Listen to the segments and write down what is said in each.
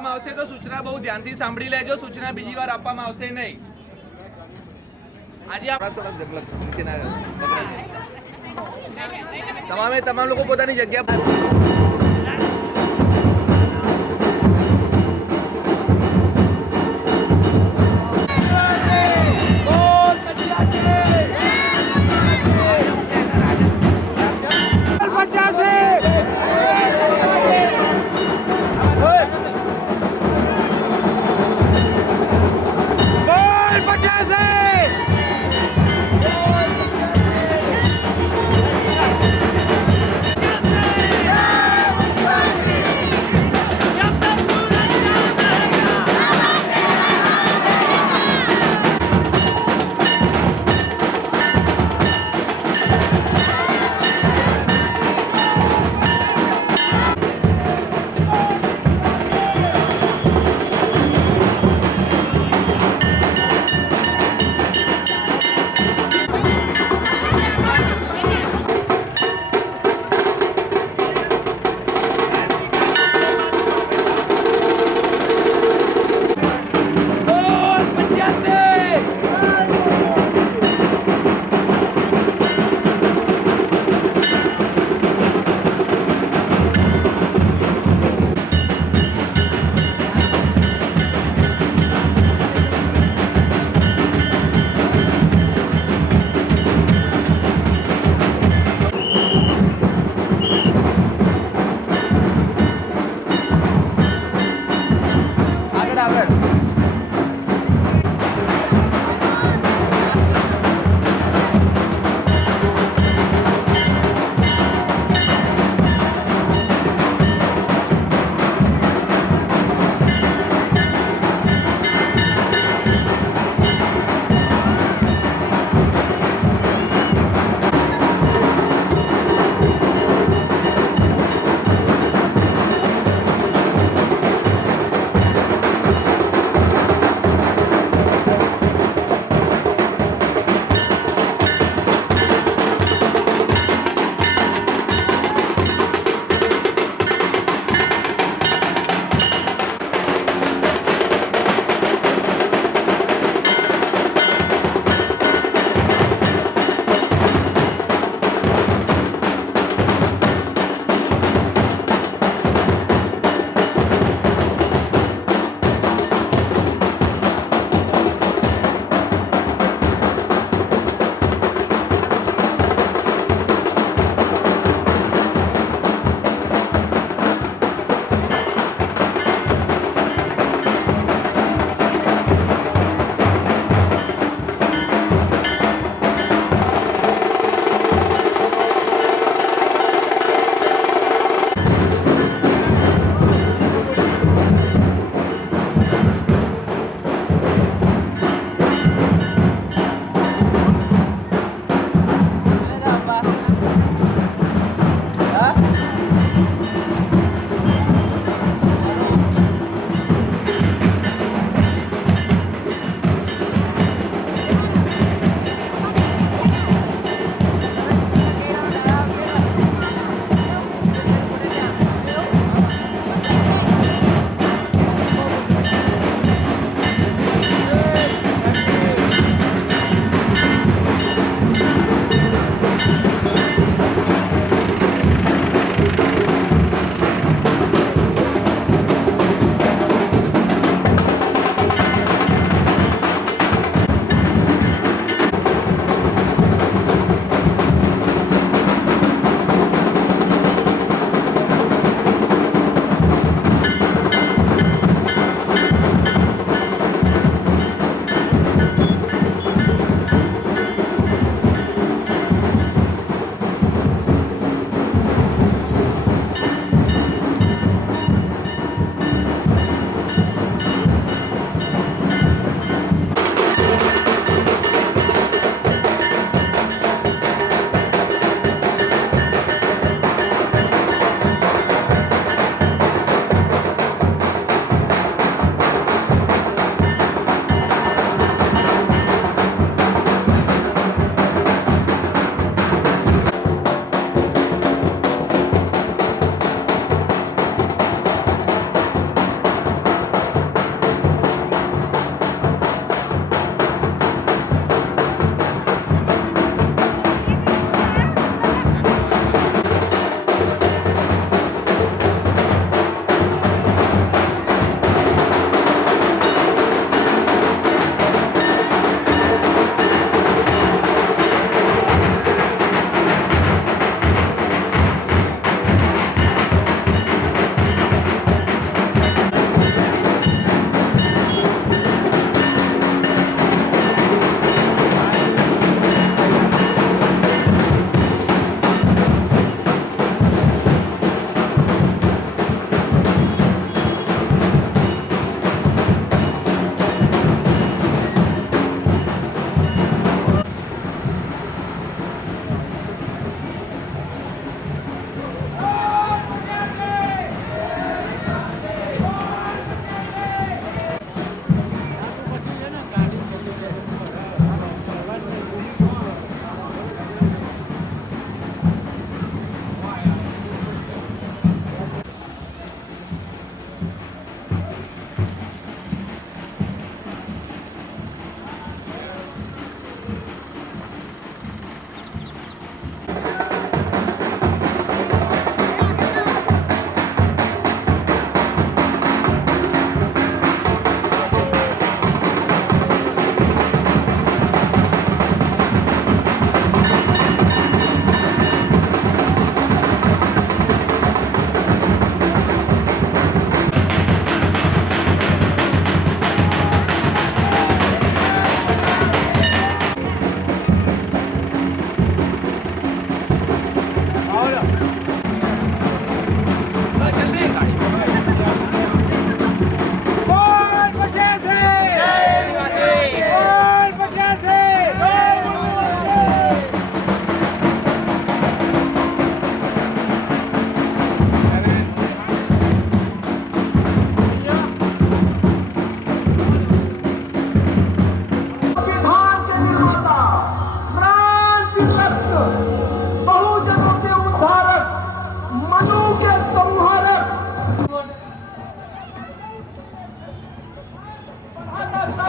આપવામાં આવશે તો સૂચના બહુ ધ્યાનથી સાંભળી લેજો. સૂચના બીજી વાર આપવામાં આવશે નહીં. આજે તમામ લોકો પોતાની જગ્યા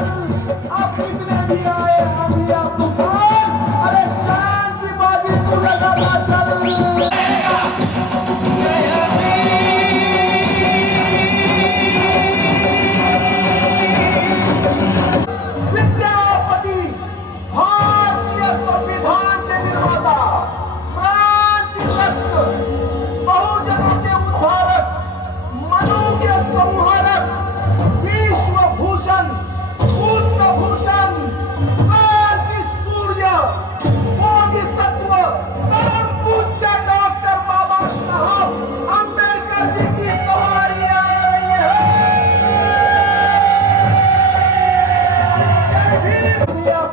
अब कितने भी आए आंधियां तूफान, अरे चांद की बाजी तू लगाता चल। विद्यापति भारतीय संविधान के निर्माता, क्रांतिरत्न, बहुजनों के उद्धारक, मनु के संहारक, विश्व भूषण, पुत्र भूषण, क्रांति सूर्य, बोधिसत्व, परम पूज्य डॉक्टर बाबा साहब अंबेडकर जी की सवारी आ रही है।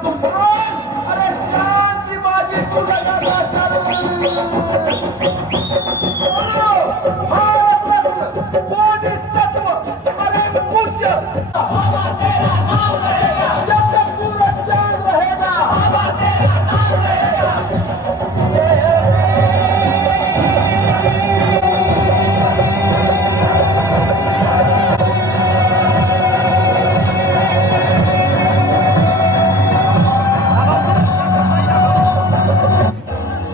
तूफान, अरे चांद की बाजी तू लगाता चल। भारत रत्न, बोधिसत्व, परम पूज्य, जब तक पूरा चांद रहेगा,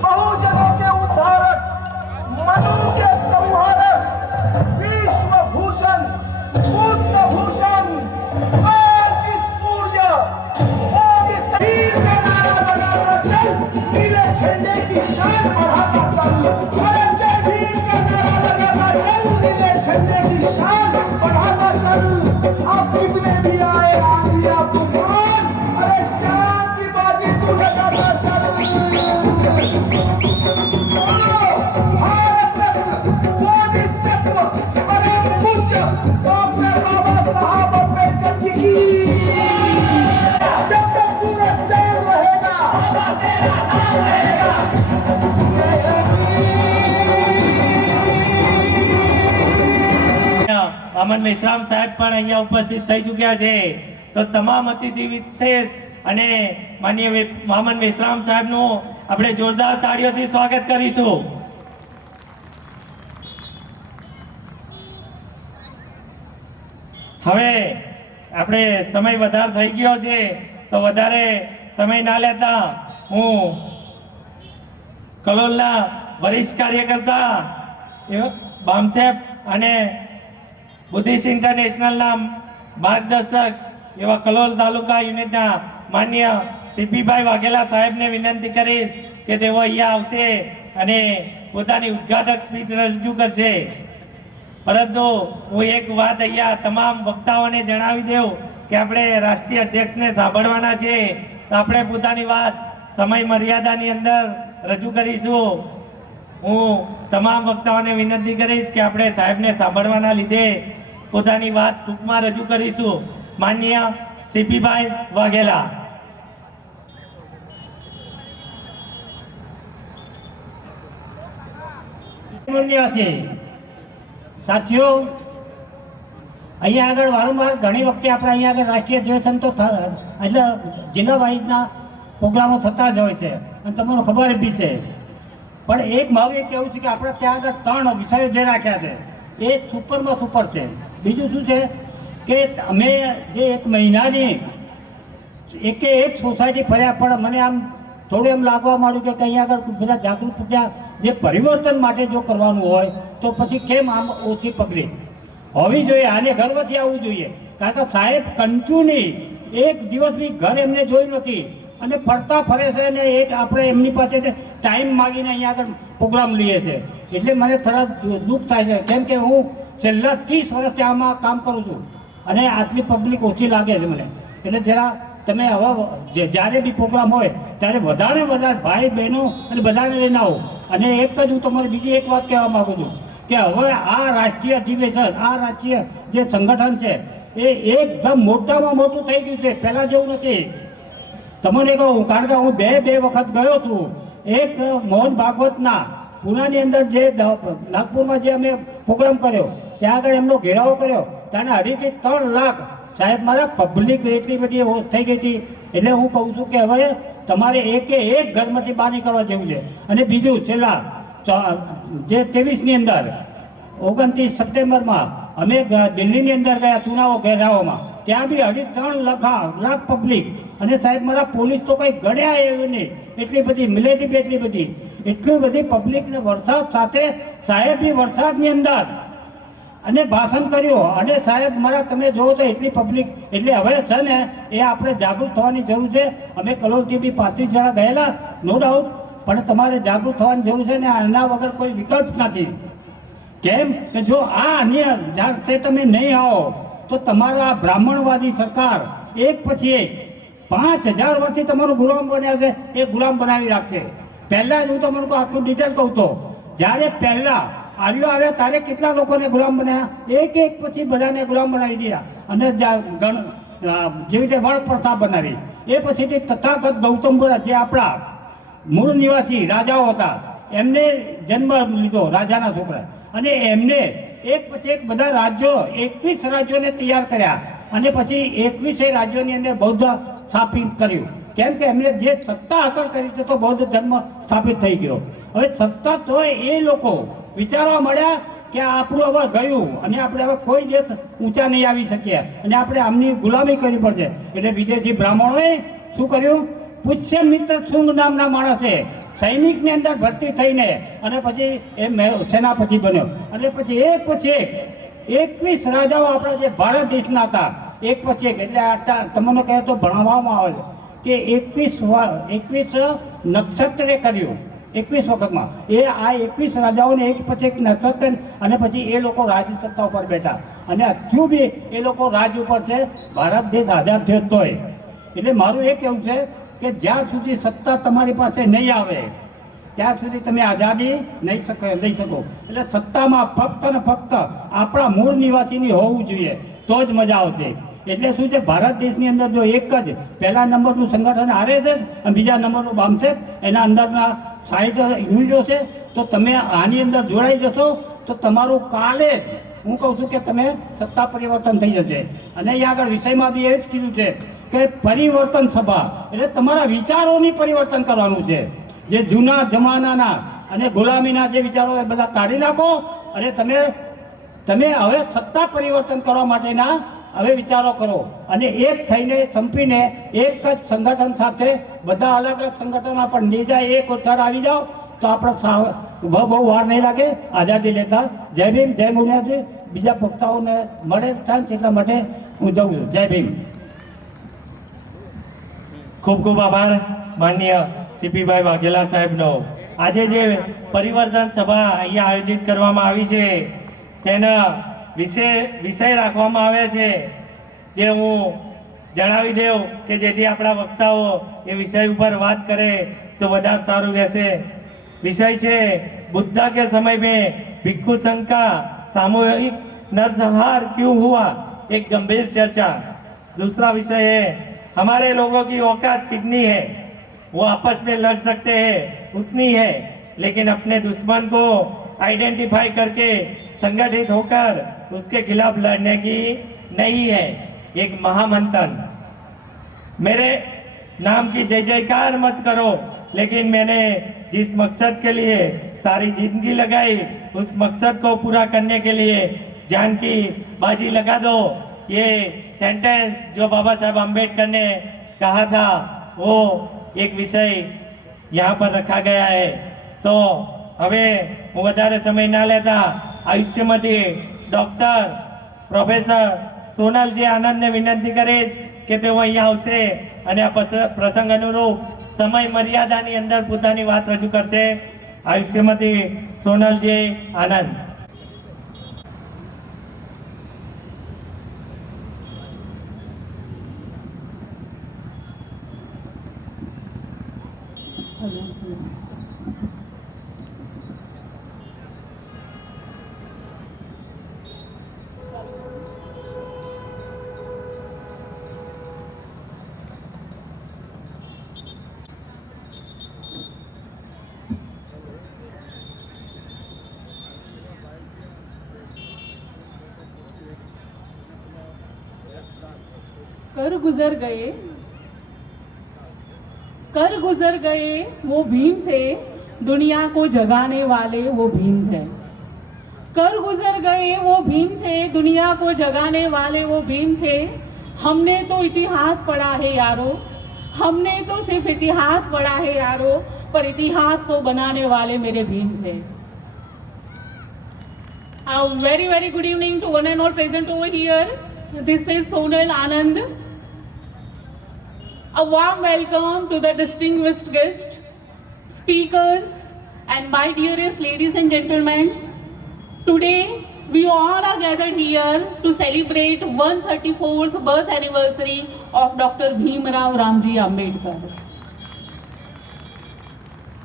बहुजनों के उद्धारक, मनु के संहारक, विश्व भूषण, पुत्र भूषण, क्रांति सूर्य, वीर का नारा लगाता चल, नीले झंडे की शान बढ़ाता चल। अरे जय भीम का नारा लगाता चल, नीले झंडे की शान बढ़ाता चल। अब कितने भी आए आंधियां तूफान, अरे चांद की बाजी तू लगाता चल। भारत रत्न, बोधिसत्व, परम पूज्य डॉक्टर बाबा साहब अम्बेडकर जी की, जब तक पूरा चांद रहेगा, વામન મેશ્રામ સાહેબ પણ અહીંયા ઉપસ્થિત થઈ ચૂક્યા છે, તો તમામ અતિથિ વિશેષ અને માનનીય વામન મેશ્રામ સાહેબનું આપણે જોરદાર તાળીઓથી સ્વાગત કરીશું. હવે આપણે સમય વધારે થઈ ગયો છે, તો વધારે સમય ના લેતા હું કલોલના વરિષ્ઠ કાર્યકર્તા બામસેબ અને બુદ્ધિસ્ટ ઇન્ટરનેશનલના માર્ગદર્શક એવા કલોલ તાલુકા યુનિટના માન્ય સીપીભાઈ વાઘેલા સાહેબને વિનંતી કરીશ કે તેઓ અહીંયા આવશે અને પોતાની ઉદ્ઘાટક સ્પીચ રજૂ કરશે. પરંતુ હું એક વાત અહીંયા તમામ વક્તાઓને જણાવી દઉં કે આપણે રાષ્ટ્રીય અધ્યક્ષને સાંભળવાના છે, તો આપણે પોતાની વાત સમય મર્યાદાની અંદર રજૂ કરીશું. હું તમામ વક્તાઓને વિનંતી કરીશ કે આપણે સાહેબને સાંભળવાના લીધે પોતાની વાત ટૂંકમાં રજૂ કરીશું. માનનીય સીપીભાઈ વાઘેલા. સાથીઓ, અહીંયા આગળ વારંવાર ઘણી વખતે આપણે અહીંયા આગળ રાષ્ટ્રીય અધિવેશન તો એટલે જિલ્લા વાઇઝના પ્રોગ્રામો થતા જ હોય છે અને તમને ખબર બી છે. પણ એક મારું એ કહેવું છે કે આપણે ત્યાં આગળ 3 વિષયો જે રાખ્યા છે એ સુપરમાં સુપર છે. બીજું શું છે કે અમે જે 1 મહિનાની એકે એક સોસાયટી ફર્યા, પણ મને આમ થોડું એમ લાગવા માંડ્યું કે અહીંયા આગળ બધા જાગૃત થયા. જે પરિવર્તન માટે જો કરવાનું હોય તો પછી કેમ આમ ઓછી પબ્લિક હોવી જોઈએ? આને ગર્વથી આવવું જોઈએ, કારણ કે સાહેબ કન્ટિન્યુ એક દિવસ બી ઘર એમને જોયું નથી અને ફરતા ફરે છે અને એક આપણે એમની પાસે ટાઈમ માગીને અહીંયા આગળ પ્રોગ્રામ લઈએ છીએ. એટલે મને થોડા દુઃખ થાય છે, કેમ કે હું છેલ્લા 30 વર્ષથી આમાં કામ કરું છું અને આટલી પબ્લિક ઓછી લાગે છે મને. એટલે જરા તમે હવે જ્યારે બી પ્રોગ્રામ હોય ત્યારે વધારે ભાઈ બહેનો અને બધાને લઈને આવો. અને એક જ હું તમારે બીજી એક વાત કહેવા માગું છું કે હવે આ રાષ્ટ્રીય અધિવેશન, આ રાષ્ટ્રીય જે સંગઠન છે એ એકદમ મોટામાં મોટું થઈ ગયું છે, પહેલાં જેવું નથી. તમને કહું, કારણ કે હું બે વખત ગયો છું. એક મોહન ભાગવતના પુનાની અંદર જે નાગપુરમાં જે અમે પ્રોગ્રામ કર્યો ત્યાં આગળ એમનો ઘેરાવો કર્યો, ત્યાં 2.5 થી 3 લાખ સાહેબ મારા પબ્લિક એટલી બધી થઈ ગઈ હતી. એટલે હું કહું છું કે હવે તમારે એકે એક ઘરમાંથી બહાર નીકળવા જેવું છે. અને બીજું છેલ્લા જે 23ની અંદર 29 સપ્ટેમ્બરમાં અમે દિલ્હીની અંદર ગયા ચુનાવો ઘેરાવામાં, ત્યાં બી 3.5 લાખ પબ્લિક, અને સાહેબ મારા પોલીસ તો કંઈ ગણ્યા એવું નહીં, એટલી બધી મિલેટી બી એટલી બધી પબ્લિકને વરસાદ સાથે સાહેબ બી વરસાદની અંદર અને ભાષણ કર્યું. અને સાહેબ મારા તમે જોવો તો એટલી પબ્લિક, એટલે હવે છે ને એ આપણે જાગૃત થવાની જરૂર છે. અમે કલોલથી બી 35 જણા ગયેલા, નો ડાઉટ, પણ તમારે જાગૃત થવાની જરૂર છે ને આના વગર કોઈ વિકલ્પ નથી. કેમ કે જો આની જાતે તમે નહીં આવો તો તમારા બ્રાહ્મણવાદી સરકાર એક પછી એક 5000 વર્ષથી તમારો ગુલામ બન્યા છે, એ ગુલામ બનાવી રાખશે. પહેલા હું તમને આખું ડિટેલ કહું તો જ્યારે પહેલા આર્યો આવ્યા ત્યારે કેટલા લોકોને ગુલામ બનાવ્યા, એક પછી બધાને ગુલામ બનાવી દીધા, અને જેવી રીતે વળ પ્રથા બનાવી. એ પછીથી તથાગત ગૌતમ બુદ્ધ જે આપણા મૂળ નિવાસી રાજાઓ હતા એમને જન્મ લીધો, રાજાના છોકરા, અને એમને એક પછી એક બધા રાજ્યો 21 રાજ્યોને તૈયાર કર્યા, અને પછી 21 રાજ્યોની અંદર બૌદ્ધ સ્થાપિત કર્યું. કેમ કે એમને જે સત્તા હાંસલ કરી છે તો બૌદ્ધ ધર્મ સ્થાપિત થઈ ગયો. હવે સત્તા તો એ લોકો વિચારવા મળ્યા કે આપણું હવે ગયું, અને આપણે હવે કોઈ દેશ ઊંચા નહીં આવી શકીએ, અને આપણે આમની ગુલામી કરવી પડશે. એટલે વિદેશી બ્રાહ્મણોએ શું કર્યું, પુષ્યમિત્ર શુંગ નામના માણસે સૈનિકની અંદર ભરતી થઈને અને પછી એ સેનાપતિ બન્યો, અને પછી એક પછી એક 21 રાજાઓ આપણા જે ભારત દેશના હતા, એક પછી એક, એટલે તમને કહે તો ભણાવવામાં આવે છે કે 21 નક્ષત્રે કર્યું 21 વખતમાં. એ આ 21 રાજાઓને એક પછી એક નક્ષત્ર, અને પછી એ લોકો રાજ સત્તા ઉપર બેઠા, અને હજુ બી એ લોકો રાજ ઉપર છે. ભારત દેશ આઝાદ થયો તોય. એટલે મારું એ કહેવું છે કે જ્યાં સુધી સત્તા તમારી પાસે નહીં આવે ત્યાં સુધી તમે આઝાદી લઈ શકો. એટલે સત્તામાં ફક્ત ને ફક્ત આપણા મૂળ નિવાસીની હોવું જોઈએ તો જ મજા આવશે. એટલે શું છે, ભારત દેશની અંદર જો એક જ પહેલા નંબરનું સંગઠન RSS અને બીજા નંબરનું BAMSEP, એના અંદરના 60 યુનિટો છે, તો તમે આની અંદર જોડાઈ જશો તો તમારું કાલે જ હું કહું છું કે તમે સત્તા પરિવર્તન થઈ જશે. અને અહીંયા આગળ વિષયમાં બી એ જ કીધું છે કે પરિવર્તન સભા એટલે તમારા વિચારોની પરિવર્તન કરવાનું છે. જે જૂના જમાનાના અને ગુલામીના જે વિચારો એ બધા કાઢી નાખો, અને તમે હવે સત્તા પરિવર્તન કરવા માટેના હવે વિચારો કરો, અને એક થઈને સંપીને એક જ સંગઠન સાથે બધા અલગ અલગ સંગઠનોમાં પણ લઈ જાય, એક ઉત્તર આવી જાઓ તો આપણે બહુ વાર નહીં લાગે આઝાદી લેતા. જય ભીમ, જય મુનિયાજી. બીજા વક્તાઓને મળે ચાન્સ એટલા માટે હું જાઉં છું. જય ભીમ. ખૂબ ખૂબ આભાર માનનીય સીપીભાઈ વાઘેલા સાહેબનો. આજે જે પરિવર્તન સભા અહીંયા આયોજિત કરવામાં આવી છે તેના વિષય રાખવામાં આવે છે, જે હું જણાવી દઉં કે જેથી આપણા વક્તાઓ એ વિષય ઉપર વાત કરે તો વધારે સારું રહેશે. विषय છે बुद्धा के समय में भिक्षु संघ का सामूहिक नरसंहार क्यों हुआ, एक गंभीर चर्चा. दूसरा विषय है हमारे लोगों की औकात कितनी है, वो आपस में लड़ सकते हैं उतनी है, लेकिन अपने दुश्मन को आइडेंटिफाई करके संगठित होकर उसके खिलाफ लड़ने की नहीं है. एक महामंथन. मेरे नाम की जय जयकार मत करो, लेकिन मैंने जिस मकसद के लिए सारी जिंदगी लगाई उस मकसद को पूरा करने के लिए जान की बाजी लगा दो. ये सेंटेंस जो बाबा साहब अम्बेडकर ने कहा था वो एक विषय यहाँ पर रखा गया है. तो હવે હું વધારે સમય ના લેતા આયુષ્યમતી ડોક્ટર પ્રોફેસર સોનલજી આનંદને વિનંતી કરીશ કે તેઓ અહીંયા આવશે અને આ પ્રસંગ અનુરૂપ સમય મર્યાદાની અંદર પોતાની વાત રજૂ કરશે. આયુષ્યમતી સોનલજી આનંદ. कर गुजर गए वो भीम थे, दुनिया को जगाने वाले वो भीम थे. कर गुजर गए वो भीम थे, दुनिया को जगाने वाले वो भीम थे. हमने तो इतिहास पढ़ा है यारो, हमने तो सिर्फ इतिहास पढ़ा है यारो, पर इतिहास को बनाने वाले मेरे भीम थे. A very very good evening to one and all present over here. This is Sonal Anand. A warm welcome to the distinguished guests, speakers, and my dearest ladies and gentlemen. Today we all are gathered here to celebrate 134th birth anniversary of Dr. Bhimrao Ramji Ambedkar.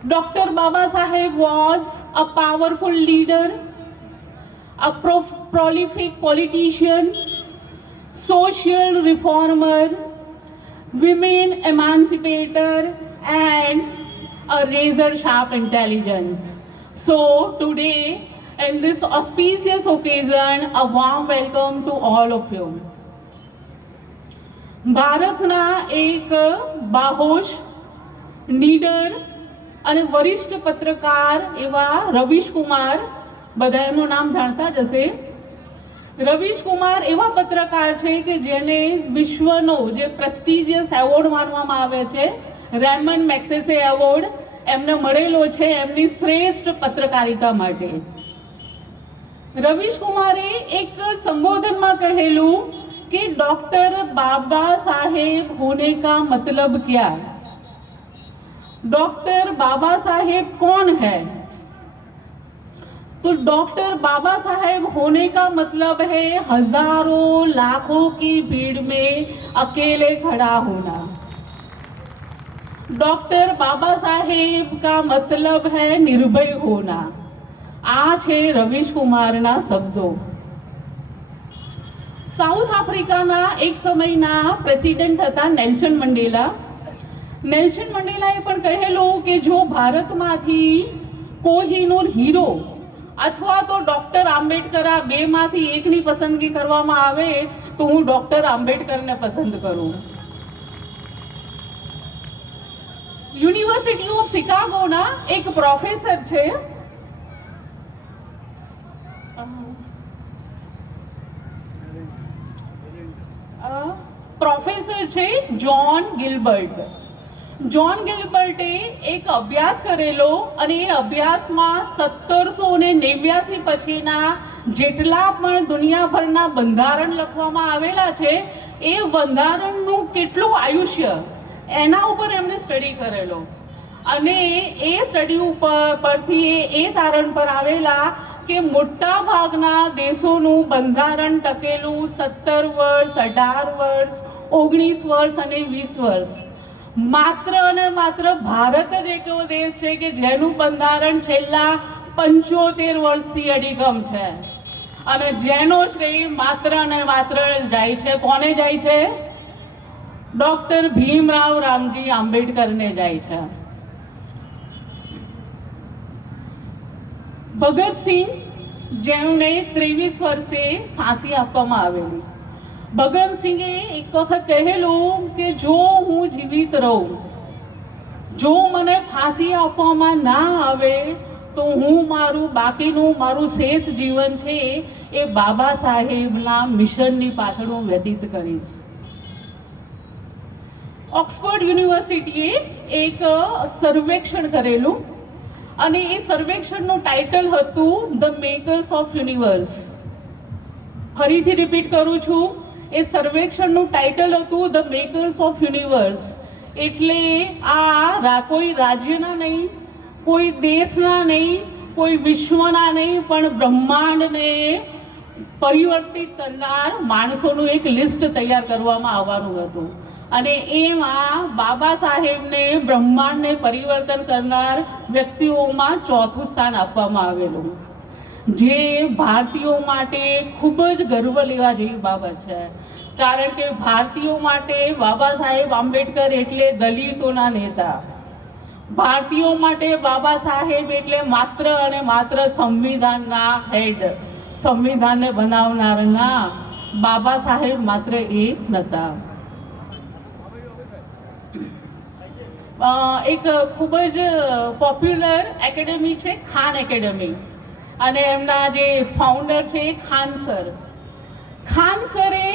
Dr. Baba Saheb was a powerful leader, a prolific politician, social reformer, women emancipator, and a razor-sharp intelligence. So today, in this auspicious occasion, a warm welcome to all of you. ભારતના એક બાહોશ, નીડર અને વરિષ્ઠ પત્રકાર એવા રવીશ કુમાર, બધા એમનું નામ જાણતા જ હશે. રવીશ કુમાર એવા પત્રકાર છે કે જેને વિશ્વનો જે પ્રેસ્ટિજિયસ એવોર્ડ માનવામાં આવે છે, રેમન મેક્સેસે એવોર્ડ, એમને મળેલો છે એમની શ્રેષ્ઠ પત્રકારિતા માટે. રવીશ કુમારે એક સંબોધનમાં કહેલું कि डॉक्टर बाबा साहेब होने का मतलब क्या? डॉक्टर बाबा साहेब कौन है? तो डॉक्टर बाबा साहेब होने का मतलब है हजारों लाखों की भीड़ में अकेले खड़ा होना. डॉक्टर बाबा साहेब का मतलब है निर्भय होना. आ छे रवीश कुमारना शब्दों. સાઉથ આફ્રિકાના એક સમયના પ્રેસિડેન્ટ હતા નેલ્સન મંડેલા. નેલ્સન મંડેલાએ પણ કહેલું કે જો ભારતમાંથી કોહિનૂર હીરો અથવા તો ડૉક્ટર આંબેડકર આ બેમાંથી એકની પસંદગી કરવામાં આવે તો હું ડૉક્ટર આંબેડકરને પસંદ કરું. યુનિવર્સિટી ઓફ શિકાગોના એક પ્રોફેસર છે, પ્રોફેસર છે જ્હોન ગિલબર્ટ. જ્હોન ગિલબર્ટે એક અભ્યાસ કરેલો અને એ અભ્યાસમાં 1789 પછીના જેટલા પણ દુનિયાભરના બંધારણ લખવામાં આવેલા છે એ બંધારણનું કેટલું આયુષ્ય એના ઉપર એમણે સ્ટડી કરેલો અને એ સ્ટડી પરથી એ તારણ પર આવેલા કે મોટા ભાગના દેશોનું બંધારણ ટકેલું 17 વર્ષ, 18 વર્ષ, 19 વર્ષ અને 20 વર્ષ. માત્ર અને માત્ર ભારત જ એક એવો દેશ છે કે જેનું બંધારણ છેલ્લા 75 વર્ષથી અડીગમ છે અને જેનો શ્રેય માત્ર અને માત્ર જાય છે કોને જાય છે? ડોક્ટર ભીમરાવ રામજી આંબેડકરને જાય છે. ભગતસિંહ, જેમને 23 વર્ષે ફાંસી આપવામાં આવેલી. ભગતસિંહે એક વખત કહેલું કે જો હું જીવિત રહું, જો મને ફાંસી આપવામાં ના આવે તો હું મારું શેષ જીવન છે એ બાબા સાહેબના મિશનની પાછળ હું વ્યતીત કરીશ. ઓક્સફર્ડ યુનિવર્સિટીએ એક સર્વેક્ષણ કરેલું અને એ સર્વેક્ષણનું ટાઇટલ હતું ધ મેકર્સ ઓફ યુનિવર્સ. ફરીથી રિપીટ કરું છું, એ સર્વેક્ષણનું ટાઇટલ હતું ધ મેકર્સ ઓફ યુનિવર્સ. એટલે આ કોઈ રાજ્યના નહીં, કોઈ દેશના નહીં, કોઈ વિશ્વના નહીં, પણ બ્રહ્માંડને પરિવર્તિત કરનાર માણસોનું એક લિસ્ટ તૈયાર કરવામાં આવવાનું હતું અને એમાં બાબા સાહેબને બ્રહ્માંડને પરિવર્તન કરનાર વ્યક્તિઓમાં ચોથું સ્થાન આપવામાં આવેલું, જે ભારતીયો માટે ખૂબ જ ગર્વ લેવા જેવી બાબત છે. કારણ કે ભારતીયો માટે બાબા સાહેબ આંબેડકર એટલે દલિતોના નેતા. ભારતીયો માટે બાબા સાહેબ એટલે માત્ર અને માત્ર સંવિધાનના હેડ, સંવિધાનને બનાવનારના. બાબા સાહેબ માત્ર એ નહોતા. એક ખૂબ જ પોપ્યુલર એકેડેમી છે ખાન એકેડેમી અને એમના જે ફાઉન્ડર છે ખાન સર. ખાન સરે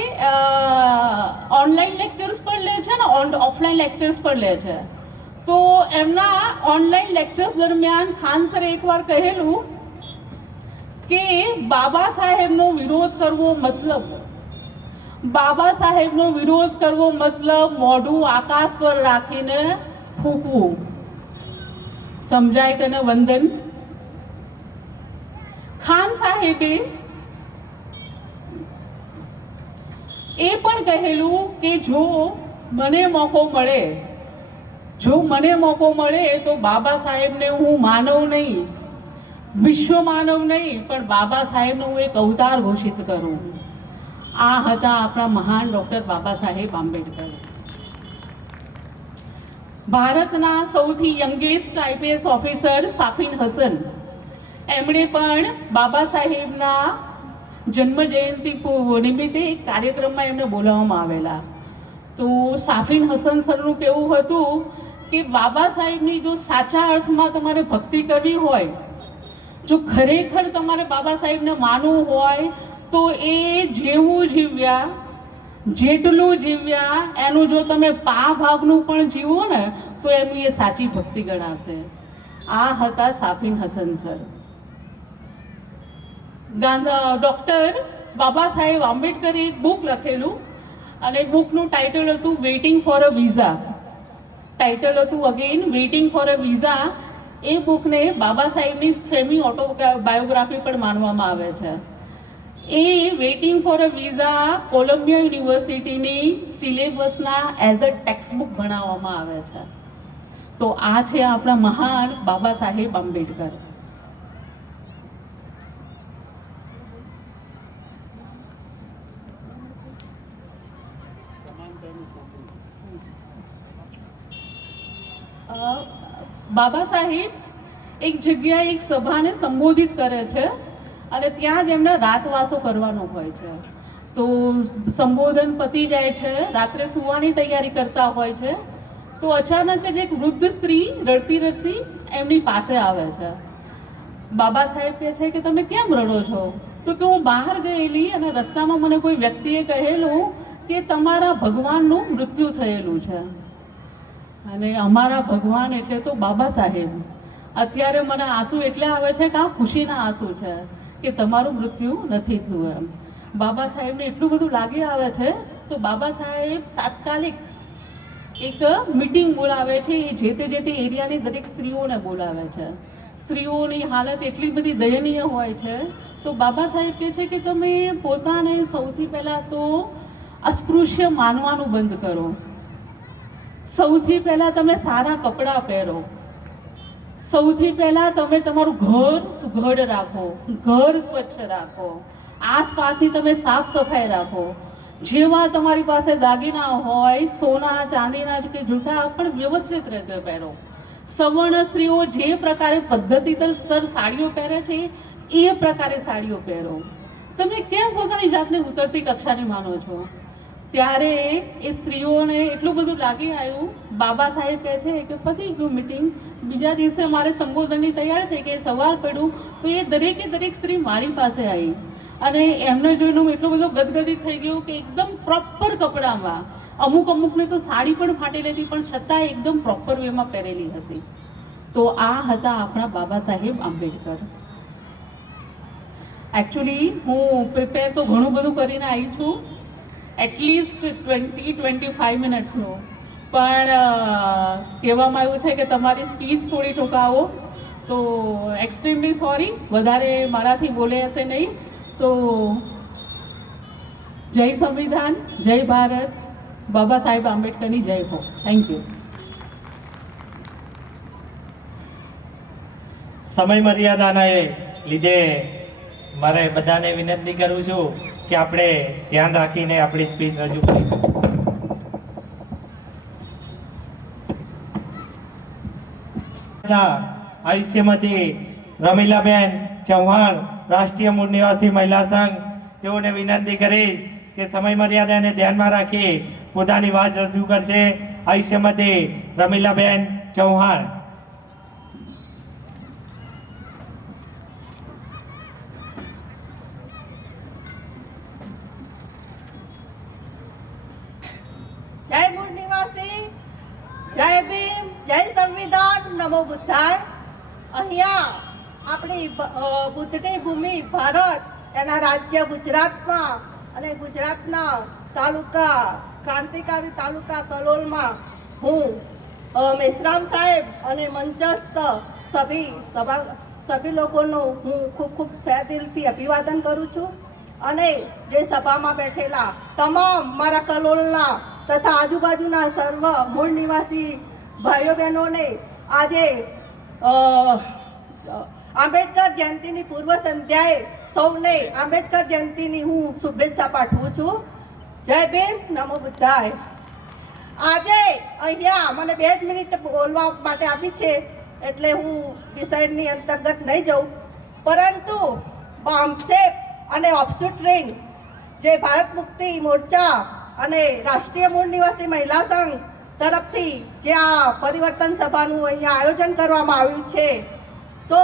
ઓનલાઈન લેક્ચર્સ પણ લે છે ને ઓફલાઈન લેક્ચર્સ પણ લે છે. તો એમના ઓનલાઈન લેક્ચર્સ દરમિયાન ખાન સરે એકવાર કહેલું કે બાબા સાહેબનો વિરોધ કરવો મતલબ મોઢું આકાશ પર રાખીને ફૂંકવું. સમજાય તેને વંદન. ખાન સાહેબે એ પણ કહેલું કે જો મને મોકો મળે તો બાબા સાહેબને હું માનવ નહીં, વિશ્વ માનવ નહીં, પણ બાબા સાહેબનો હું એક અવતાર ઘોષિત કરું. આ હતા આપણા મહાન ડૉક્ટર બાબા સાહેબ આંબેડકર. ભારતના સૌથી યંગેસ્ટ આઈપીએસ ઓફિસર સાફિન હસન, એમણે પણ બાબા સાહેબના જન્મ જયંતિ નિમિત્તે એક કાર્યક્રમમાં એમને બોલાવવામાં આવેલા. તો સાફિન હસન સરનું કહેવું હતું કે બાબા સાહેબની જો સાચા અર્થમાં તમારે ભક્તિ કરવી હોય, જો ખરેખર તમારે બાબા સાહેબને માનવું હોય, તો એ જેવું જીવ્યા, જેટલું જીવ્યા એનું જો તમે ભાગનું પણ જીવો ને તો એમની એ સાચી ભક્તિ ગણાશે. આ હતા સાફિન હસન સર. ડૉક્ટર બાબા સાહેબ આંબેડકરે એક બુક લખેલું અને બુકનું ટાઇટલ હતું waiting for a visa. Waiting for a visa. એ બુકને બાબા સાહેબની સેમી ઓટોબાયોગ્રાફી પણ માનવામાં આવે છે. એ waiting for a visa Columbia યુનિવર્સિટીની સિલેબસના એઝ અ ટેક્સ્ટ બુક ભણાવવામાં આવે છે. તો આ છે આપણા મહાન બાબા સાહેબ આંબેડકર. બાબા સાહેબ એક જગ્યાએ એક સભાને સંબોધિત કરે છે અને ત્યાં જ એમને રાતવાસો કરવાનો હોય છે. તો સંબોધન પતી જાય છે, રાત્રે સુવાની તૈયારી કરતા હોય છે, તો અચાનક જ એક વૃદ્ધ સ્ત્રી રડતી રડતી એમની પાસે આવે છે. બાબા સાહેબ કહે છે કે તમે કેમ રડો છો? તો કે હું બહાર ગયેલી અને રસ્તામાં મને કોઈ વ્યક્તિએ કહેલું કે તમારા ભગવાનનું મૃત્યુ થયેલું છે. અને અમારા ભગવાન એટલે તો બાબા સાહેબ. અત્યારે મને આંસુ એટલે આવે છે કે આ ખુશીના આંસુ છે કે તમારું મૃત્યુ નથી થયું એમ. બાબા સાહેબને એટલું બધું લાગી આવે છે. તો બાબા સાહેબ તાત્કાલિક એક મીટિંગ બોલાવે છે. એ જે તે એરિયાની દરેક સ્ત્રીઓને બોલાવે છે. સ્ત્રીઓની હાલત એટલી બધી દયનીય હોય છે. તો બાબા સાહેબ કહે છે કે તમે પોતાને સૌથી પહેલાં તો અસ્પૃશ્ય માનવાનું બંધ કરો. સૌથી પહેલાં તમે સારા કપડાં પહેરો. સૌથી પહેલાં તમે તમારું ઘર સુઘડ રાખો, ઘર સ્વચ્છ રાખો, આસપાસની તમે સાફ સફાઈ રાખો. જેવા તમારી પાસે દાગીના હોય, સોના ચાંદીના કે જૂઠા, પણ વ્યવસ્થિત રીતે પહેરો. સવર્ણ સ્ત્રીઓ જે પ્રકારે પદ્ધતિસર સાડીઓ પહેરે છે એ પ્રકારે સાડીઓ પહેરો. તમે કેમ પોતાની જાતને ઉતરતી કક્ષાની માનો છો? ત્યારે એ સ્ત્રીઓને એટલું બધું લાગી આવ્યું. બાબા સાહેબ કહે છે કે પતી ગયું મીટિંગ, બીજા દિવસે મારે સંબોધનની તૈયારી થઈ ગઈ, સવાર પડ્યું. તો એ દરેકે દરેક સ્ત્રી મારી પાસે આવી અને એમને જોઈને હું એટલો બધો ગદગદિત થઈ ગયો કે એકદમ પ્રોપર કપડામાં, અમુકને તો સાડી પણ ફાટેલી હતી પણ છતાં એકદમ પ્રોપર વેમાં પહેરેલી હતી. તો આ હતા આપણા બાબા સાહેબ આંબેડકર. એકચ્યુઅલી હું પ્રિપેર તો ઘણું બધું કરીને આવી છું, એટલીસ્ટ 20-25 મિનિટ્સનું, પણ કહેવામાં આવ્યું છે કે તમારી સ્પીચ થોડી ટૂંકાવો. તો એક્સ્ટ્રીમલી સોરી, વધારે મારાથી બોલે હશે નહીં. સો જય સંવિધાન, જય ભારત, બાબા સાહેબ આંબેડકરની જય હો. Thank you. સમય મર્યાદાના લીધે મારે બધાને વિનંતી કરું છું કે આપણે ધ્યાન રાખીને આપણી સ્પીચ રજૂ કરીશું. આયુષ્યમતી રમીલાબેન ચૌહાણ, રાષ્ટ્રીય મૂળ નિવાસી મહિલા સંઘ, તેઓને વિનંતી કરીશ કે સમય મર્યાદાને ધ્યાનમાં રાખી પોતાની વાત રજૂ કરશે. આયુષ્યમતી રમીલાબેન ચૌહાણ. જય મૂળ નિવાસી, જય ભીમ, જય સંવિધાન, નમો બુદ્ધાય. અહીંયા આપણી બુદ્ધની ભૂમિ ભારત, એના રાજ્ય ગુજરાતમાં અને ગુજરાતના તાલુકા ક્રાંતિકારી તાલુકા કલોલમાં હું મેશ્રામ સાહેબ અને મંચસ્થ સભી લોકોનું હું ખૂબ ખૂબ સહેદિલથી અભિવાદન કરું છું. અને જે સભામાં બેઠેલા તમામ મારા કલોલના તથા આજુબાજુના સર્વ મૂળ નિવાસી ભાઈઓ બહેનોને આજે આંબેડકર જયંતિની પૂર્વ સંધ્યાએ સૌને આંબેડકર જયંતિની હું શુભેચ્છા પાઠવું છું. જય ભીમ, નમો બુદ્ધાય. આજે અહીંયા મને 2 જ મિનિટ બોલવા માટે આપી છે, એટલે હું વિષયની અંતર્ગત નહીં જાઉં, પરંતુ બામસેપ અને ઓફશૂટ જે ભારત મુક્તિ મોરચા અને રાષ્ટ્રીય મૂળ નિવાસી મહિલા સંઘ તરફથી જે આ પરિવર્તન સભાનું અહીંયા આયોજન કરવામાં આવ્યું છે, તો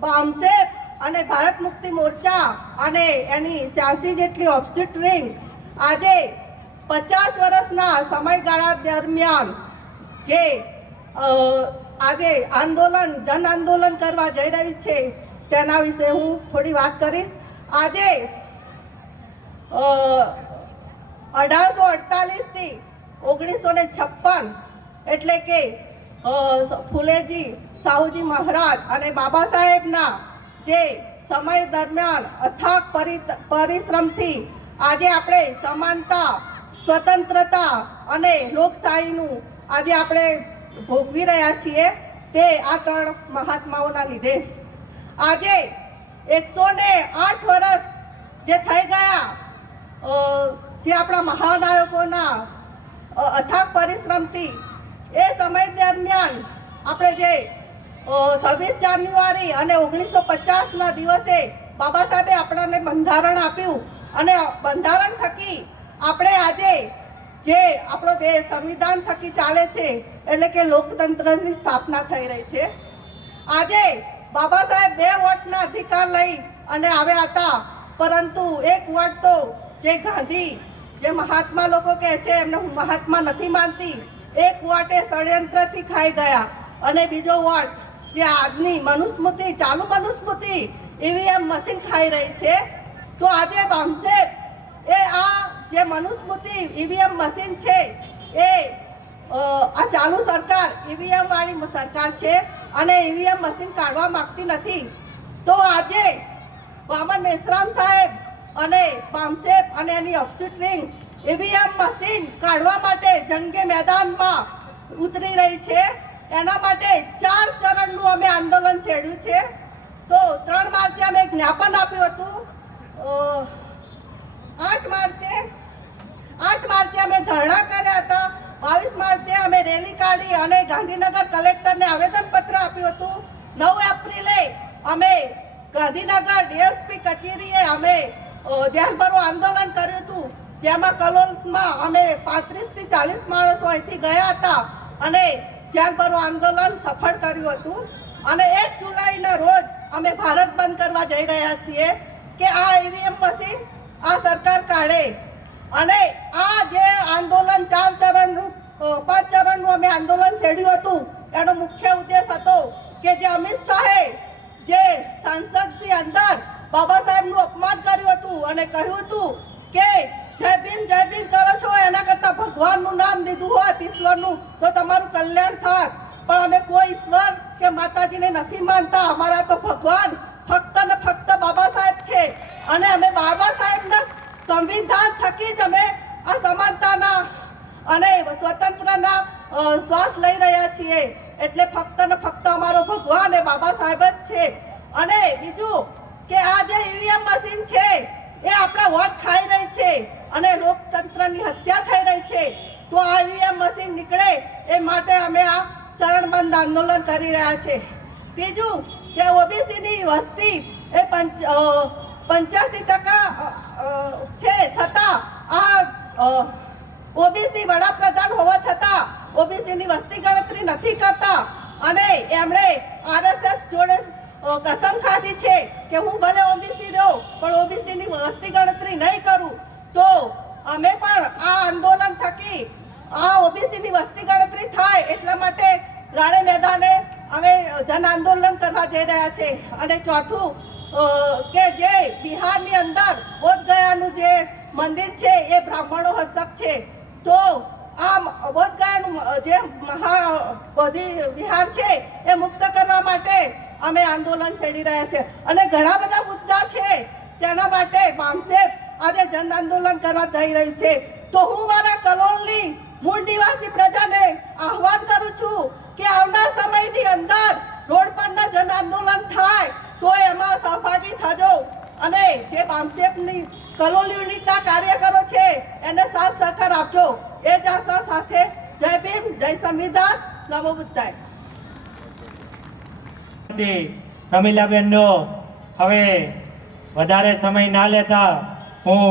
બામસેપ અને ભારત મુક્તિ મોરચા અને એની 86 જેટલી ઓફશૂટ આજે 50 વર્ષના સમયગાળા દરમિયાન જે આજે આંદોલન જન આંદોલન કરવા જઈ રહ્યું છે તેના વિશે હું થોડી વાત કરીશ. આજે 1848 થી 1956 એટલે કે ફુલેજી સાહુજી મહારાજ અને બાબા સાહેબના જે સમય દરમિયાન અથાગ પરિશ્રમથી આજે આપણે સમાનતા, સ્વતંત્રતા અને લોકશાહીનું આજે આપણે ભોગવી રહ્યા છીએ, તે આ 3 મહાત્માઓના લીધે. આજે 108 વર્ષ જે થઈ ગયા, જે આપણા મહાનાયકોના અથાગ પરિશ્રમથી, એ સમય દરમિયાન આપણે જે 26 જાન્યુઆરી અને 1950ના દિવસે બાબા સાહેબે આપણને બંધારણ આપ્યું અને બંધારણ થકી આપણે આજે જે આપણો દેશ સંવિધાન થકી ચાલે છે, એટલે કે લોકતંત્રની સ્થાપના થઈ રહી છે. આજે બાબા સાહેબ 2 વોટના અધિકાર લઈ અને આવ્યા હતા, પરંતુ 1 વોટ તો જે ગાંધી જે મહાત્મા લોકો કહે છે એમને હું મહાત્મા નથી માનતી, 1 વોટે ષડયંત્રથી ખાઈ ગયા અને બીજો વોટ જે આજની મનુસ્મૃતિ ચાલુ મનુસ્મૃતિ ઈવીએમ મશીન ખાઈ રહી છે. તો આજે બામસેપ એ આ જે મનુસ્મૃતિ ઈવીએમ મશીન છે એ આ ચાલુ સરકાર ઈવીએમ વાળી સરકાર છે અને ઈવીએમ મશીન કાઢવા માંગતી નથી. તો આજે વામન મેશ્રામ સાહેબ અને બામસેપ અને એની ઓફશૂટ ઈવીએમ મશીન કાઢવા માટે જંગે મેદાનમાં ઉતરી રહી છે. એના માટે 4 ચરણનું અમે આંદોલન છેડ્યું છે. તો 3 માર્ચે અમે જ્ઞાપન આપ્યું હતું, 8 માર્ચે અમે ધરણા કર્યા હતા, 22 માર્ચે અમે રેલી કાઢી અને ગાંધીનગર કલેક્ટરને આવેદનપત્ર આપ્યું હતું. 9 એપ્રિલે અમે ગાંધીનગર ડીએસપી કચેરીએ અમે જેલભરો આંદોલન કર્યું હતું, જેમાં કલોલમાં અમે 35 થી 40 માણસો અહીંથી ગયા હતા અને જેલભરો આંદોલન સફળ કર્યું હતું. અને 1 જુલાઈના રોજ અમે ભારત બંધ કરવા જઈ રહ્યા છીએ કે આ ઈવીએમ મશીન આ સરકાર કાઢે. અને આ જે આંદોલન 4 ચરણનું 5 ચરણનું અમે આંદોલન છેડ્યું હતું, એનો મુખ્ય ઉદ્દેશ હતો કે જે અમિત શાહે જે સંસદની અંદર બાબા સાહેબનું અપમાન કર્યું હતું અને કહ્યું હતું કે જય ભીમ કરો છો, એના કરતા ભગવાનનું નામ દીધું હોત ઈશ્વરનું તો તમારું કલ્યાણ થાત. પણ અમે કોઈ ઈશ્વર કે માતાજીને નથી માનતા, અમારા તો ભગવાન ફક્ત ને ફક્ત બાબા સાહેબ છે. અને અમે બાબા સાહેબના સંવિધાન થકી જ અમે આ સમાનતાના અને સ્વતંત્રના શ્વાસ લઈ રહ્યા છીએ. એટલે ફક્ત ને ફક્ત અમારો ભગવાન એ બાબા સાહેબ જ છે. અને બીજું કે આ જે ઈવીએમ મશીન છે એ આપણા વોટ ખાઈ રહી છે અને લોકતંત્રની હત્યા થઈ રહી છે. તો આ ઈવીએમ મશીન નીકળે એ માટે અમે આ ચરણબંધ આંદોલન કરી રહ્યા છે. ત્રીજું કે ઓબીસીની વસ્તી એ 85% છે, છતાં આ ઓબીસી વડાપ્રધાન હોવા છતાં ઓબીસીની વસ્તી ગણતરી નથી કરતા. અને એમણે આરએસએસ જોડે કસમ ખાધી છે કે હું ભલે ઓબીસી રહ્યો પણ ઓબીસીની વસ્તી ગણતરી નહીં કરું. તો અમે પણ આ આંદોલન થકી આ ઓબીસીની વસ્તી ગણતરી થાય એટલા માટે રાણે મેદાને અમે જન આંદોલન કરવા જઈ રહ્યા છે. અને ચોથું કે જે બિહારની અંદર બોધગયાનું જે મંદિર છે એ બ્રાહ્મણો હસ્તક છે, તો આ બોધગયાનું જે બોધિ વિહાર છે એ મુક્ત કરવા માટે અમે આંદોલન છેડી રહ્યા છે. અને ઘણા બધા મુદ્દા છે તેના માટે બામસેપ આજે જન આંદોલન કરવા જઈ રહ્યું છે. તો હું મારા કલોલની મૂળ નિવાસી પ્રજાને આહવાન કરું છું કે આવનાર સમયની અંદર રોડ પરના જન આંદોલન થાય તો એમાં સહભાગી થજો અને જે બામસેપની કલોલ યુનિટના કાર્યકરો છે એને સાથ સહકાર આપજો. એ જ આશા સાથે જય ભીમ, જય સંવિધાન, નમો બુદ્ધાય. રમીલાબેનનો હવે વધારે સમય ના લેતા હું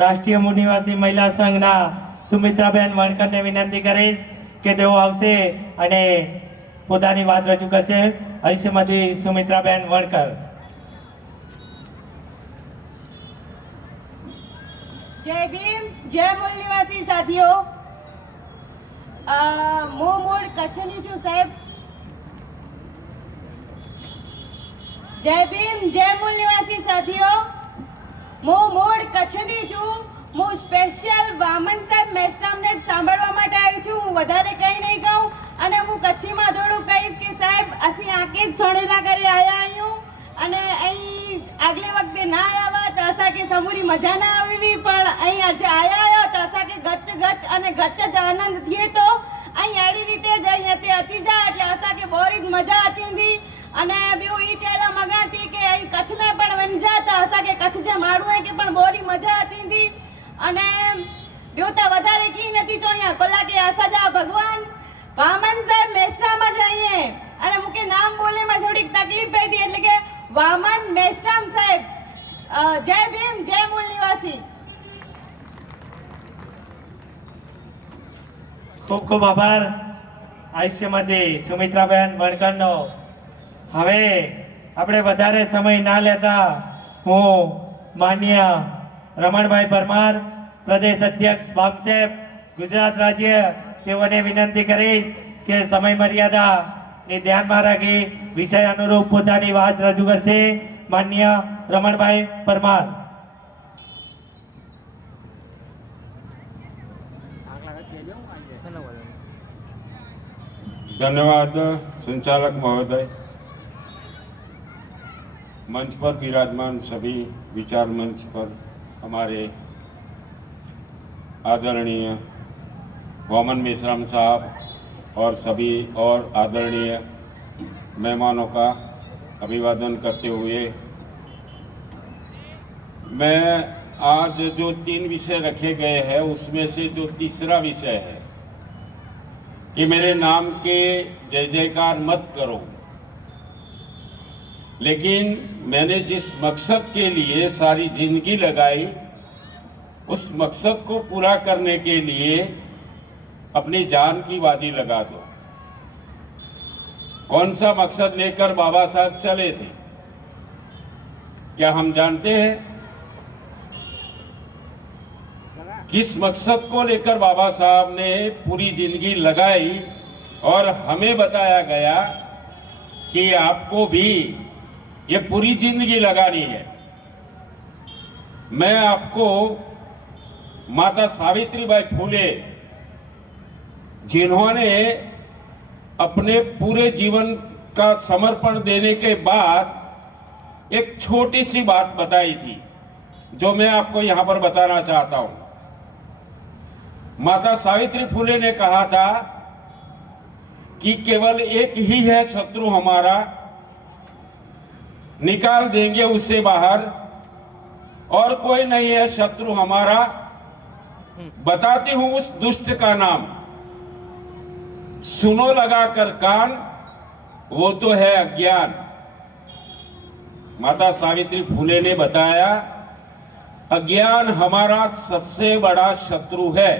રાષ્ટ્રીય મૂળ નિવાસી મહિલા સંઘના સુમિત્રાબેન વણકરને વિનંતી કરીશ કે તેઓ આવશે અને પોતાની વાત રજૂ કરશે. શ્રીમતી સુમિત્રાબેન વણકર. જય ભીમ, જય મૂળ નિવાસી સાથીઓ. હું મૂળ કચ્છની છું સાહેબ. જય ભીમ, જય મૂળ નિવાસી સાથીઓ. હું મૂળ કચ્છની છું. હું સ્પેશિયલ વામન સાહેબ મેશ્રામને જ સાંભળવા માટે આવી છું. હું વધારે કંઈ નહીં કહું અને હું કચ્છીમાં થોડું કહીશ કે સાહેબ ਅਸੀਂ આંકે જ સોનેલા કરી આવ્યા આયું અને અહીં આગલે વખતે ના આવ્યા તો અસાંखे સમૂરી મજા ના આવી, પણ અહીં આજે આવ્યા તો અસાંखे ગચ ગચ અને ગચ જ આનંદ थिए तो અહીં अहिड़ी રીતે જ અહીં ते अची जा એટલે असांखे બોરી જ મજા अचींदी. અને ॿियो ई चवणु मॻां थी કે અહીં કચ્છ में પણ वञिजा त असांखे कच्छ जे माण्हू खे पण બોરી મજા अचींदी. અને ॿियो त વધારે કી નથી ચो અહીંયા કલાકે असांजा भगवान वामन साहेब मेश्राम જ અહીં અને મૂंखे નામ બોલેમાં થોડીક તકલીફ પઈ હતી એટલે કે વામન મેશ્રામ સાહેબ. જય ભીમ, જય મૂળ નિવાસી. ખૂબ ખૂબ આભાર આયુષ્યમતી સુમિત્રાબેન વણકરનો. હવે આપણે વધારે સમય ના લેતા હું માન્ય રમણભાઈ પરમાર, પ્રદેશ અધ્યક્ષ બામસેપ ગુજરાત રાજ્ય, તેઓને વિનંતી કરીશ કે સમય મર્યાદાને ધ્યાનમાં રાખી વિષય અનુરૂપ પોતાની વાત રજૂ કરશે. માન્ય રમણભાઈ પરમાર. धन्यवाद संचालक महोदय, मंच पर विराजमान सभी विचार मंच पर हमारे आदरणीय वामन मेश्राम साहब और सभी और आदरणीय मेहमानों का अभिवादन करते हुए मैं आज जो 3 विषय रखे गए हैं उसमें से जो तीसरा विषय है कि मेरे नाम के जय जयकार मत करो, लेकिन मैंने जिस मकसद के लिए सारी जिंदगी लगाई उस मकसद को पूरा करने के लिए अपनी जान की बाजी लगा दो. कौन सा मकसद लेकर बाबा साहब चले थे, क्या हम जानते हैं? किस मकसद को लेकर बाबा साहब ने पूरी जिंदगी लगाई और हमें बताया गया कि आपको भी ये पूरी जिंदगी लगानी है. मैं आपको माता सावित्रीबाई फूले, जिन्होंने अपने पूरे जीवन का समर्पण देने के बाद एक छोटी सी बात बताई थी जो मैं आपको यहां पर बताना चाहता हूं. माता सावित्री फूले ने कहा था कि केवल एक ही है शत्रु हमारा, निकाल देंगे उसे बाहर, और कोई नहीं है शत्रु हमारा, बताती हूं उस दुष्ट का नाम, सुनो लगाकर कान, वो तो है अज्ञान. माता सावित्री फूले ने बताया अज्ञान हमारा सबसे बड़ा शत्रु है.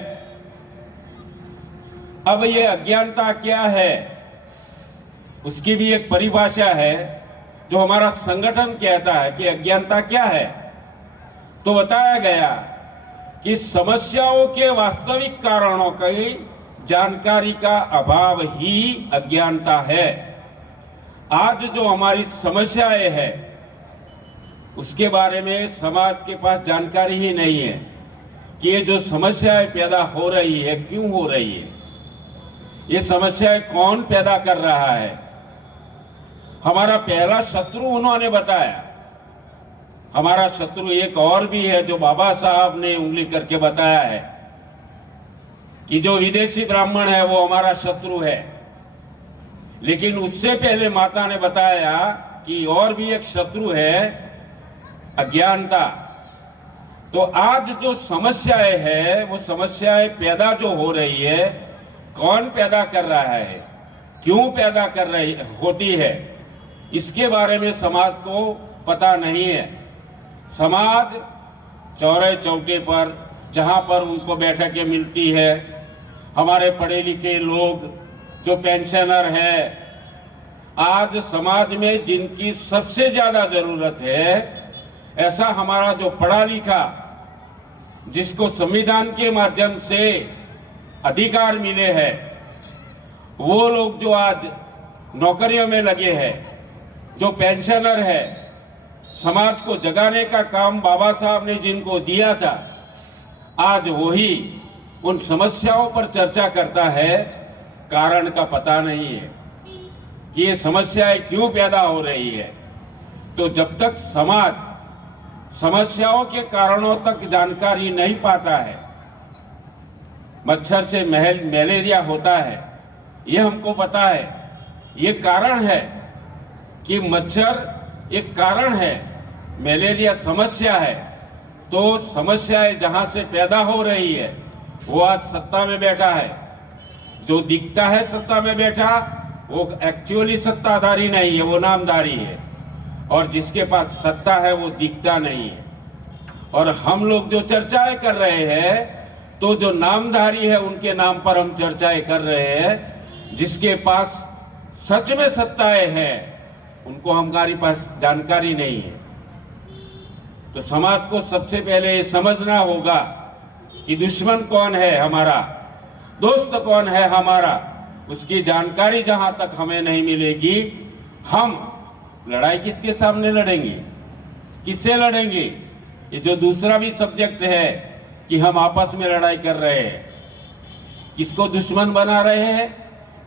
अब ये अज्ञानता क्या है उसकी भी एक परिभाषा है जो हमारा संगठन कहता है कि अज्ञानता क्या है. तो बताया गया कि समस्याओं के वास्तविक कारणों की जानकारी का अभाव ही अज्ञानता है। आज जो हमारी समस्याएं है उसके बारे में समाज के पास जानकारी ही नहीं है कि ये जो समस्याएं पैदा हो रही है क्यों हो रही है, ये समस्याएं कौन पैदा कर रहा है। हमारा पहला शत्रु उन्होंने बताया, हमारा शत्रु एक और भी है जो बाबा साहब ने उंगली करके बताया है कि जो विदेशी ब्राह्मण है वो हमारा शत्रु है। लेकिन उससे पहले माता ने बताया कि और भी एक शत्रु है, अज्ञानता। तो आज जो समस्याएं है वो समस्याएं पैदा जो हो रही है, कौन पैदा कर रहा है, क्यों पैदा कर रही होती है, इसके बारे में समाज को पता नहीं है। समाज चौराहे चौके पर जहां पर उनको बैठकें मिलती है, हमारे पढ़े लिखे लोग जो पेंशनर है, आज समाज में जिनकी सबसे ज्यादा जरूरत है, ऐसा हमारा जो पढ़ा लिखा, जिसको संविधान के माध्यम से अधिकार मिले हैं, वो लोग जो आज नौकरियों में लगे हैं, जो पेंशनर है, समाज को जगाने का काम बाबा साहब ने जिनको दिया था, आज वही उन समस्याओं पर चर्चा करता है। कारण का पता नहीं है कि ये समस्याएं क्यों पैदा हो रही है। तो जब तक समाज समस्याओं के कारणों तक जानकारी नहीं पाता है, मच्छर से मलेरिया होता है, ये हमको पता है। ये कारण है कि मच्छर एक कारण है, मलेरिया समस्या है। तो समस्याएं जहां से पैदा हो रही है वो आज सत्ता में बैठा है। जो दिखता है सत्ता में बैठा वो एक्चुअली सत्ताधारी नहीं है, वो नामधारी है। और जिसके पास सत्ता है वो दिखता नहीं है। और हम लोग जो चर्चाएं कर रहे हैं तो जो नामधारी है उनके नाम पर हम चर्चाएं कर रहे हैं। जिसके पास सच में सत्ताएं हैं उनको हमारे पास जानकारी नहीं है। तो समाज को सबसे पहले ये समझना होगा कि दुश्मन कौन है हमारा, दोस्त कौन है हमारा, उसकी जानकारी जहां तक हमें नहीं मिलेगी, हम लड़ाई किसके सामने लड़ेंगे, किससे लड़ेंगे। ये जो दूसरा भी सब्जेक्ट है कि हम आपस में लड़ाई कर रहे हैं, किसको दुश्मन बना रहे हैं,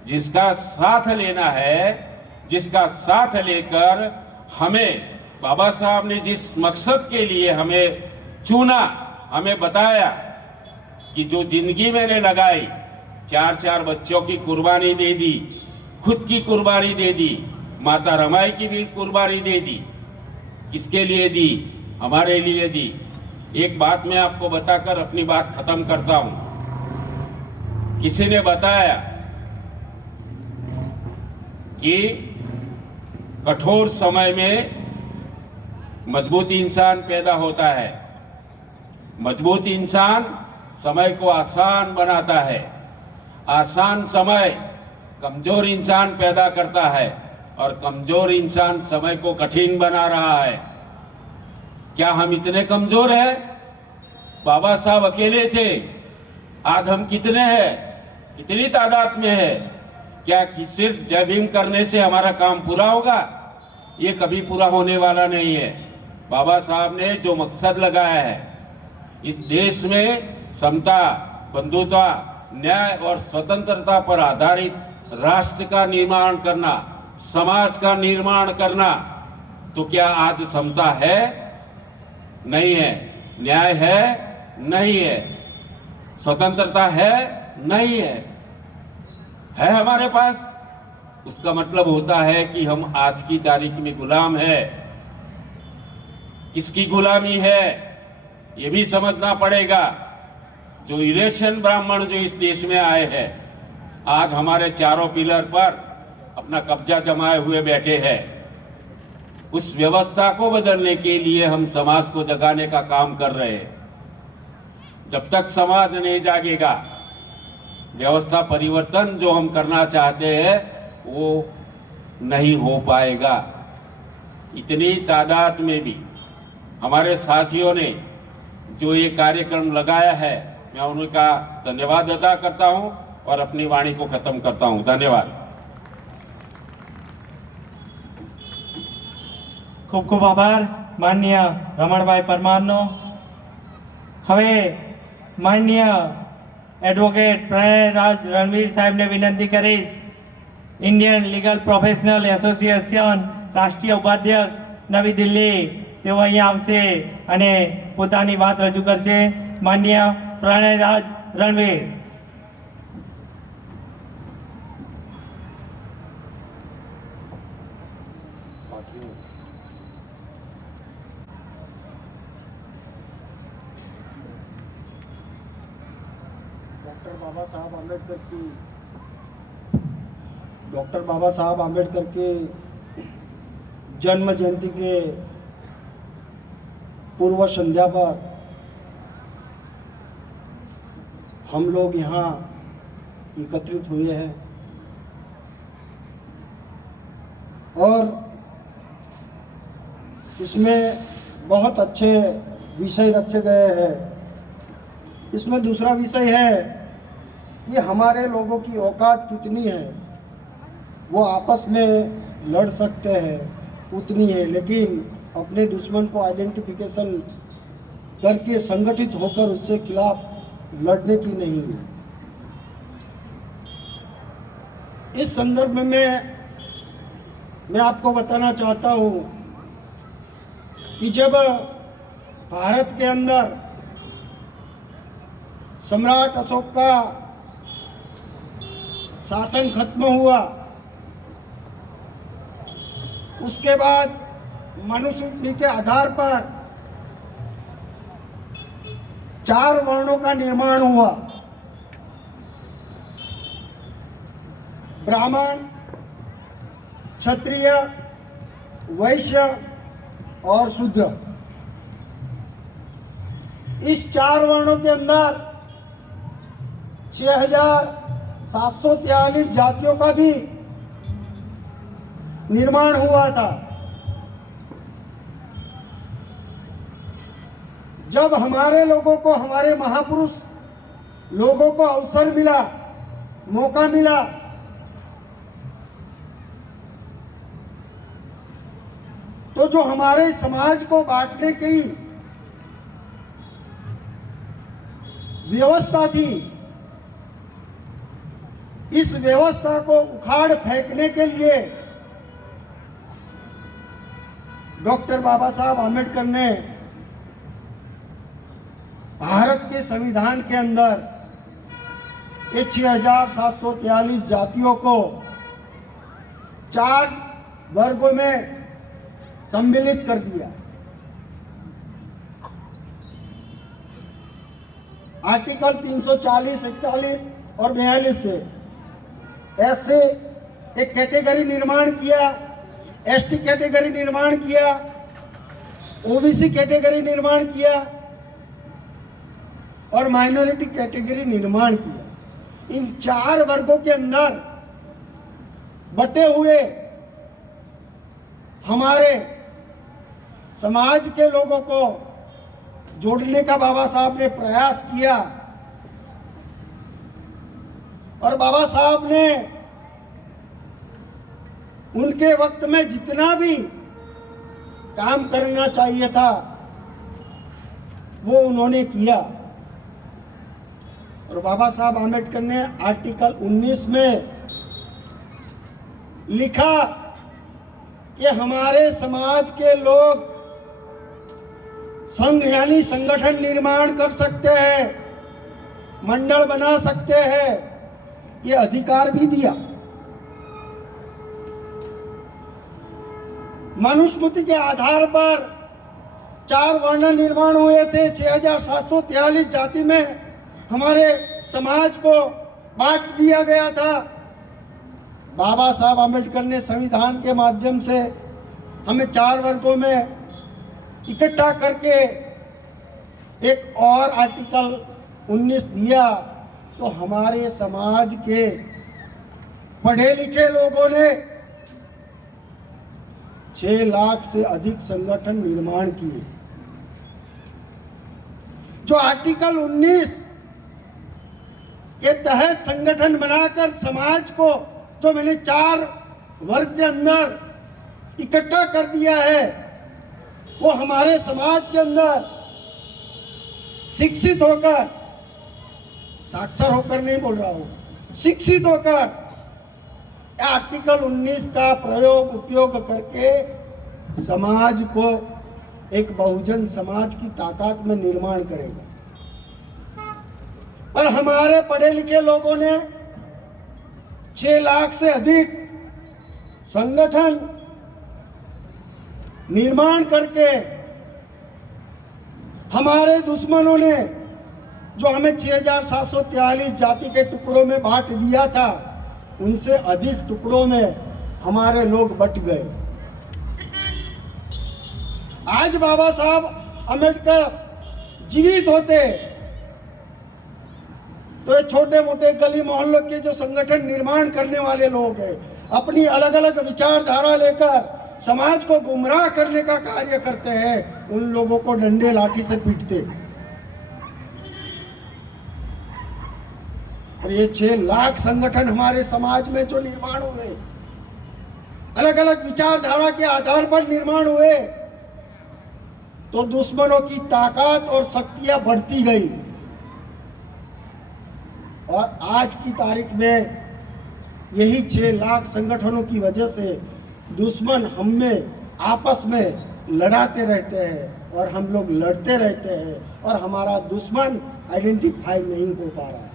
जिसका साथ लेना है, जिसका साथ लेकर हमें बाबा साहब ने जिस मकसद के लिए हमें चुना, हमें बताया कि जो जिंदगी मैंने लगाई, 4 बच्चों की कुर्बानी दे दी, खुद की कुर्बानी दे दी, माता रमाई की भी कुर्बानी दे दी। किसके लिए दी? हमारे लिए दी। एक बात मैं आपको बताकर अपनी बात खत्म करता हूं। किसी ने बताया कि कठोर समय में मजबूत इंसान पैदा होता है। मजबूत इंसान समय को आसान बनाता है। आसान समय कमजोर इंसान पैदा करता है और कमजोर इंसान समय को कठिन बना रहा है। क्या हम इतने कमजोर हैं? बाबा साहब अकेले थे, आज हम कितने हैं, कितनी तादाद में है? क्या कि सिर्फ जय भीम करने से हमारा काम पूरा होगा? ये कभी पूरा होने वाला नहीं है। बाबा साहब ने जो मकसद लगाया है, इस देश में समता, बंधुता, न्याय और स्वतंत्रता पर आधारित राष्ट्र का निर्माण करना, समाज का निर्माण करना, तो क्या आज समता है? नहीं है। न्याय है? नहीं है। स्वतंत्रता है? नहीं है। है हमारे पास? उसका मतलब होता है कि हम आज की तारीख में गुलाम है। किसकी गुलामी है ये भी समझना पड़ेगा। जो यूरेशियन ब्राह्मण जो इस देश में आए हैं, आज हमारे चारों पिलर पर अपना कब्जा जमाए हुए बैठे हैं। उस व्यवस्था को बदलने के लिए हम समाज को जगाने का काम कर रहे हैं। जब तक समाज नहीं जागेगा, व्यवस्था परिवर्तन जो हम करना चाहते हैं वो नहीं हो पाएगा। इतनी तादाद में भी हमारे साथियों ने जो ये कार्यक्रम लगाया है, मैं उनका धन्यवाद अदा करता हूं और अपनी वाणी को खत्म करता हूं। धन्यवाद। ખૂબ ખૂબ આભાર માનનીય રમણભાઈ પરમારનો। હવે માનનીય એડવોકેટ પ્રણયરાજ રણવીર સાહેબને વિનંતી કરીશ, ઇન્ડિયન લીગલ પ્રોફેશનલ એસોસિએશન રાષ્ટ્રીય ઉપાધ્યક્ષ નવી દિલ્હી, તેઓ અહીંયા આવશે અને પોતાની વાત રજૂ કરશે। માનનીય પ્રણયરાજ રણવીર। डॉक्टर बाबा साहब आम्बेडकर के जन्म जयंती के पूर्व संध्या पर हम लोग यहाँ एकत्रित हुए हैं और इसमें बहुत अच्छे विषय रखे गए हैं। इसमें दूसरा विषय है कि हमारे लोगों की औकात कितनी है, वो आपस में लड़ सकते हैं उतनी है, लेकिन अपने दुश्मन को आइडेंटिफिकेशन करके संगठित होकर उससे खिलाफ लड़ने की नहीं है। इस संदर्भ में मैं आपको बताना चाहता हूँ कि जब भारत के अंदर सम्राट अशोक का शासन खत्म हुआ, उसके बाद मनुस्मृति के आधार पर 4 वर्णों का निर्माण हुआ, ब्राह्मण, क्षत्रिय, वैश्य और शूद्र। इस 4 वर्णों के अंदर 6743 जातियों का भी निर्माण हुआ था। जब हमारे लोगों को, हमारे महापुरुष लोगों को अवसर मिला, मौका मिला, तो जो हमारे समाज को बांटने की व्यवस्था थी, इस व्यवस्था को उखाड़ फेंकने के लिए डॉक्टर बाबा साहब आम्बेडकर ने भारत के संविधान के अंदर ये 6743 जातियों को 4 वर्गों में सम्मिलित कर दिया। आर्टिकल 340, 41 और 42 से ऐसे एक कैटेगरी निर्माण किया, एसटी कैटेगरी निर्माण किया, ओबीसी कैटेगरी निर्माण किया और माइनॉरिटी कैटेगरी निर्माण किया। इन 4 वर्गों के अंदर बटे हुए हमारे समाज के लोगों को जोड़ने का बाबा साहब ने प्रयास किया और बाबा साहब ने उनके वक्त में जितना भी काम करना चाहिए था वो उन्होंने किया। और बाबा साहब आम्बेडकर ने आर्टिकल 19 में लिखा कि हमारे समाज के लोग संघ यानी संगठन निर्माण कर सकते हैं, मंडल बना सकते हैं, ये अधिकार भी दिया। मनुस्मृति के आधार पर 4 वर्ण निर्माण हुए थे। 6743 जाति में हमारे समाज को बांट दिया गया था। बाबा साहब आम्बेडकर ने संविधान के माध्यम से हमें 4 वर्गों में इकट्ठा करके एक और आर्टिकल 19 दिया, तो हमारे समाज के पढ़े लिखे लोगों ने 6 लाख से अधिक संगठन निर्माण किए। जो आर्टिकल 19 के तहत संगठन बनाकर समाज को जो मैंने 4 वर्ग के अंदर इकट्ठा कर दिया है, वो हमारे समाज के अंदर शिक्षित होकर, साक्षर होकर नहीं बोल रहा हूं, शिक्षित होकर आर्टिकल 19 का प्रयोग उपयोग करके समाज को एक बहुजन समाज की ताकत में निर्माण करेगा। पर हमारे पढ़े लिखे लोगों ने 6 लाख से अधिक संगठन निर्माण करके हमारे दुश्मनों ने जो हमें 6743 जाति के टुकड़ों में बांट दिया था, उनसे अधिक टुकड़ों में हमारे लोग बट गए। आज बाबा साहब अम्बेडकर जीवित होते तो ये छोटे मोटे गली मोहल्लों के जो संगठन निर्माण करने वाले लोग हैं, अपनी अलग अलग विचारधारा लेकर समाज को गुमराह करने का कार्य करते हैं, उन लोगों को डंडे लाठी से पीटते। और ये 6 लाख संगठन हमारे समाज में जो निर्माण हुए, अलग अलग विचारधारा के आधार पर निर्माण हुए, तो दुश्मनों की ताकत और शक्तियां बढ़ती गई। और आज की तारीख में यही 6 लाख संगठनों की वजह से दुश्मन हम में आपस में लड़ाते रहते हैं और हम लोग लड़ते रहते हैं और हमारा दुश्मन आइडेंटिफाई नहीं हो पा रहा है।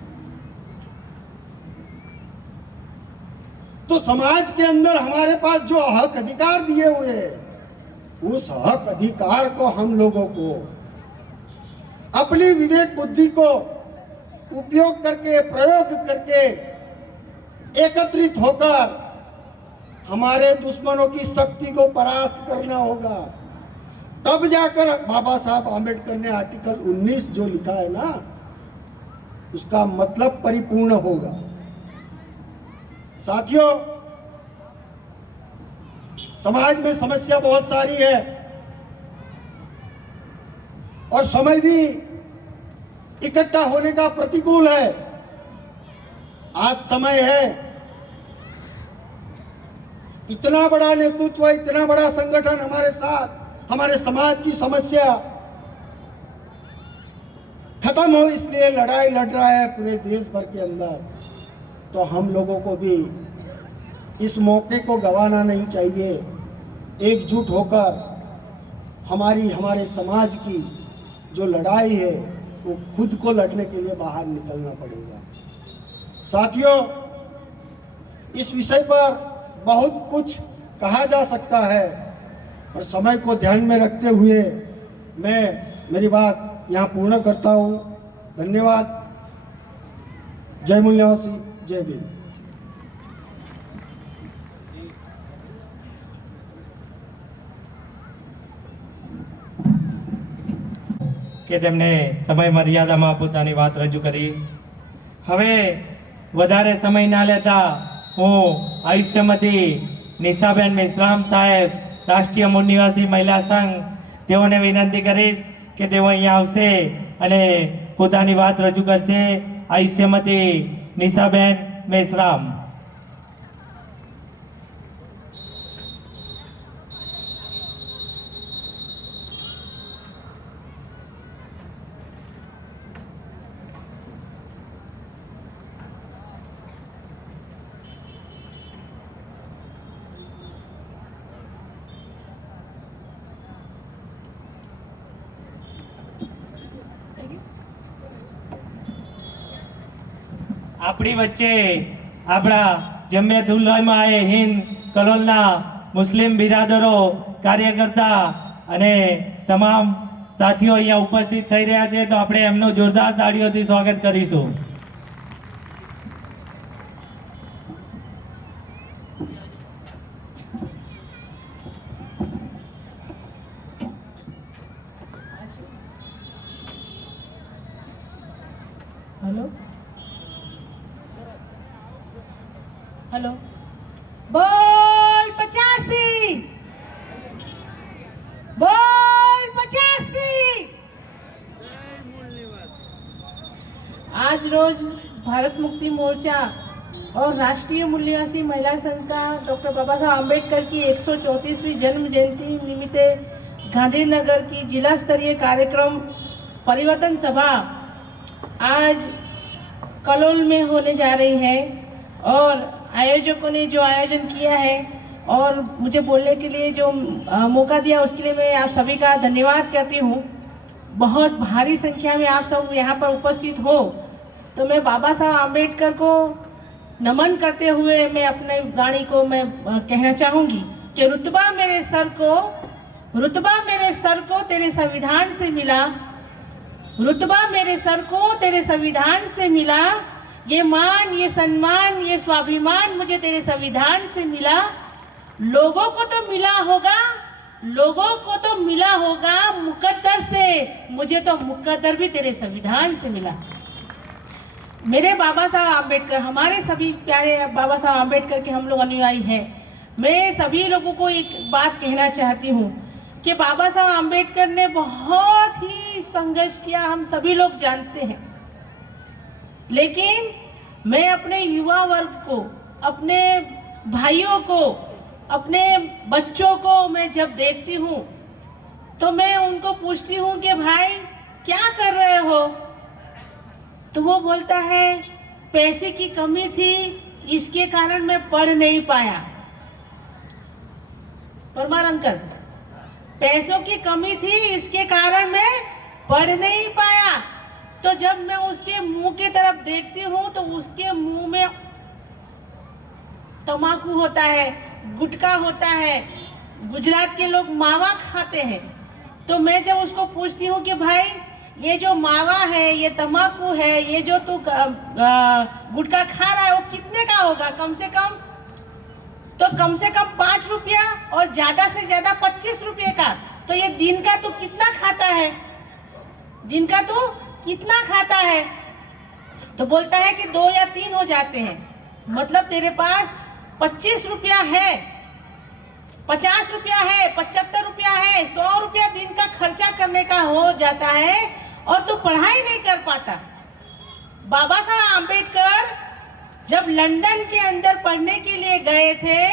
तो समाज के अंदर हमारे पास जो हक अधिकार दिए हुए हैं, उस हक अधिकार को हम लोगों को अपनी विवेक बुद्धि को उपयोग करके, प्रयोग करके, एकत्रित होकर हमारे दुश्मनों की शक्ति को परास्त करना होगा। तब जाकर बाबा साहब आम्बेडकर ने आर्टिकल 19 जो लिखा है ना, उसका मतलब परिपूर्ण होगा। साथियों, समाज में समस्या बहुत सारी है और समय भी इकट्ठा होने का प्रतिकूल है। आज समय है, इतना बड़ा नेतृत्व, इतना बड़ा संगठन हमारे साथ, हमारे समाज की समस्या खत्म हो इसलिए लड़ाई लड़ रहा है पूरे देश भर के अंदर। तो हम लोगों को भी इस मौके को गंवाना नहीं चाहिए। एकजुट होकर हमारे समाज की जो लड़ाई है, वो खुद को लड़ने के लिए बाहर निकलना पड़ेगा। साथियों, इस विषय पर बहुत कुछ कहा जा सकता है, और समय को ध्यान में रखते हुए मैं मेरी बात यहाँ पूर्ण करता हूँ। धन्यवाद। जय मूल निवासी, जय भीम। કે તેમણે સમય મર્યાદામાં પોતાની વાત રજૂ કરી। હવે વધારે સમય ના લેતા હું આયુષ્યમતી નિશાબેન મેશ્રામ સાહેબ, રાષ્ટ્રીય મૂળ નિવાસી મહિલા સંઘ, તેઓને વિનંતી કરીશ કે તેઓ અહીંયા આવશે અને પોતાની વાત રજૂ કરશે। આયુષ્યમતી નિશાબેન મેશ્રામ। આપણી વચ્ચે આપણા જમિયત ઉલમાએ હિન્દ કલોલના મુસ્લિમ બિરાદરો, કાર્યકર્તા અને તમામ સાથીઓ અહીંયા ઉપસ્થિત થઈ રહ્યા છે, તો આપણે એમનું જોરદાર તાળીઓથી સ્વાગત કરીશું। हेलो हेलो, बोल 85, बोल 85। आज रोज भारत मुक्ति मोर्चा और राष्ट्रीय मूल्यवासी महिला संघ का डॉक्टर बाबा साहब आम्बेडकर की 134वीं जन्म जयंती निमित्त गांधीनगर की जिला स्तरीय कार्यक्रम परिवर्तन सभा आज कलोल में होने जा रही है और आयोजकों ने जो आयोजन किया है और मुझे बोलने के लिए जो मौका दिया उसके लिए मैं आप सभी का धन्यवाद करती हूँ। बहुत भारी संख्या में आप सब यहाँ पर उपस्थित हो तो मैं बाबा साहब आम्बेडकर को नमन करते हुए मैं अपने वाणी को मैं कहना चाहूँगी कि रुतबा मेरे सर को तेरे संविधान से मिला, रुतबा मेरे सर को तेरे संविधान से मिला, ये मान, ये सम्मान, ये स्वाभिमान मुझे तेरे संविधान से मिला। लोगों को तो मिला होगा मुकद्दर से, मुझे तो मुकद्दर भी तेरे संविधान से मिला। मेरे बाबा साहब आम्बेडकर, हमारे सभी प्यारे बाबा साहब आम्बेडकर के हम लोग अनुयायी हैं। मैं सभी लोगों को एक बात कहना चाहती हूँ कि बाबा साहब आम्बेडकर ने बहुत ही संघर्ष किया, हम सभी लोग जानते हैं। लेकिन मैं अपने युवा वर्ग को, अपने भाइयों को, अपने बच्चों को मैं जब देखती हूँ तो मैं उनको पूछती हूँ कि भाई क्या कर रहे हो, तो वो बोलता है पैसे की कमी थी इसके कारण मैं पढ़ नहीं पाया। परमार अंकल, पैसों की कमी थी इसके कारण मैं पढ़ नहीं पाया। तो जब मैं उसके मुंह की तरफ देखती हूँ तो उसके मुंह में तम्बाकू होता है, गुटखा होता है, गुजरात के लोग मावा खाते हैं। तो मैं जब उसको पूछती हूँ कि भाई ये जो मावा है, ये तम्बाकू है, ये जो तू गुटखा खा रहा है वो कितने का होगा, कम से कम 5 रुपया और ज्यादा से ज्यादा 25 रुपये का। तो ये दिन का तू कितना खाता है, दिन का तू कितना खाता है? तो बोलता है कि 2 या 3 हो जाते हैं। मतलब तेरे पास 25 रुपया है, 50 रुपया है, 75 रुपया है, 100 रुपया दिन का खर्चा करने का हो जाता है और तू पढ़ाई नहीं कर पाता। बाबा साहब आम्बेडकर जब लंदन के अंदर पढ़ने के लिए गए थे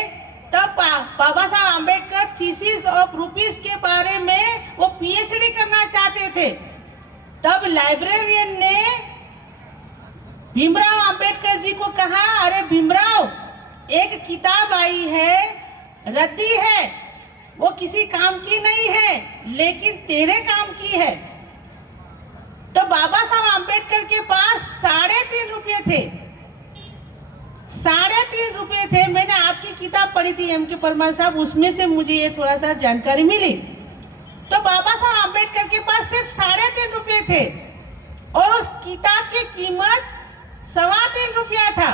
तब बाबा साहब आम्बेडकर थीसिस ऑफ रूपीस के बारे में वो पीएचडी करना चाहते थे। तब लाइब्रेरियन ने भीमराव अंबेडकर जी को कहा, अरे भीमराव, एक किताब आई है, रद्दी है, वो किसी काम की नहीं है लेकिन तेरे काम की है। तो बाबा साहब आम्बेडकर के पास 3.5 रुपये थे, 3.5 रुपये थे। मैंने आपकी किताब पढ़ी थी एम के परमार साहब, उसमें से मुझे ये थोड़ा सा जानकारी मिली। तो बाबा साहब आम्बेडकर के पास सिर्फ 3.5 रुपये थे और उस किताब की कीमत 3.25 रुपया था।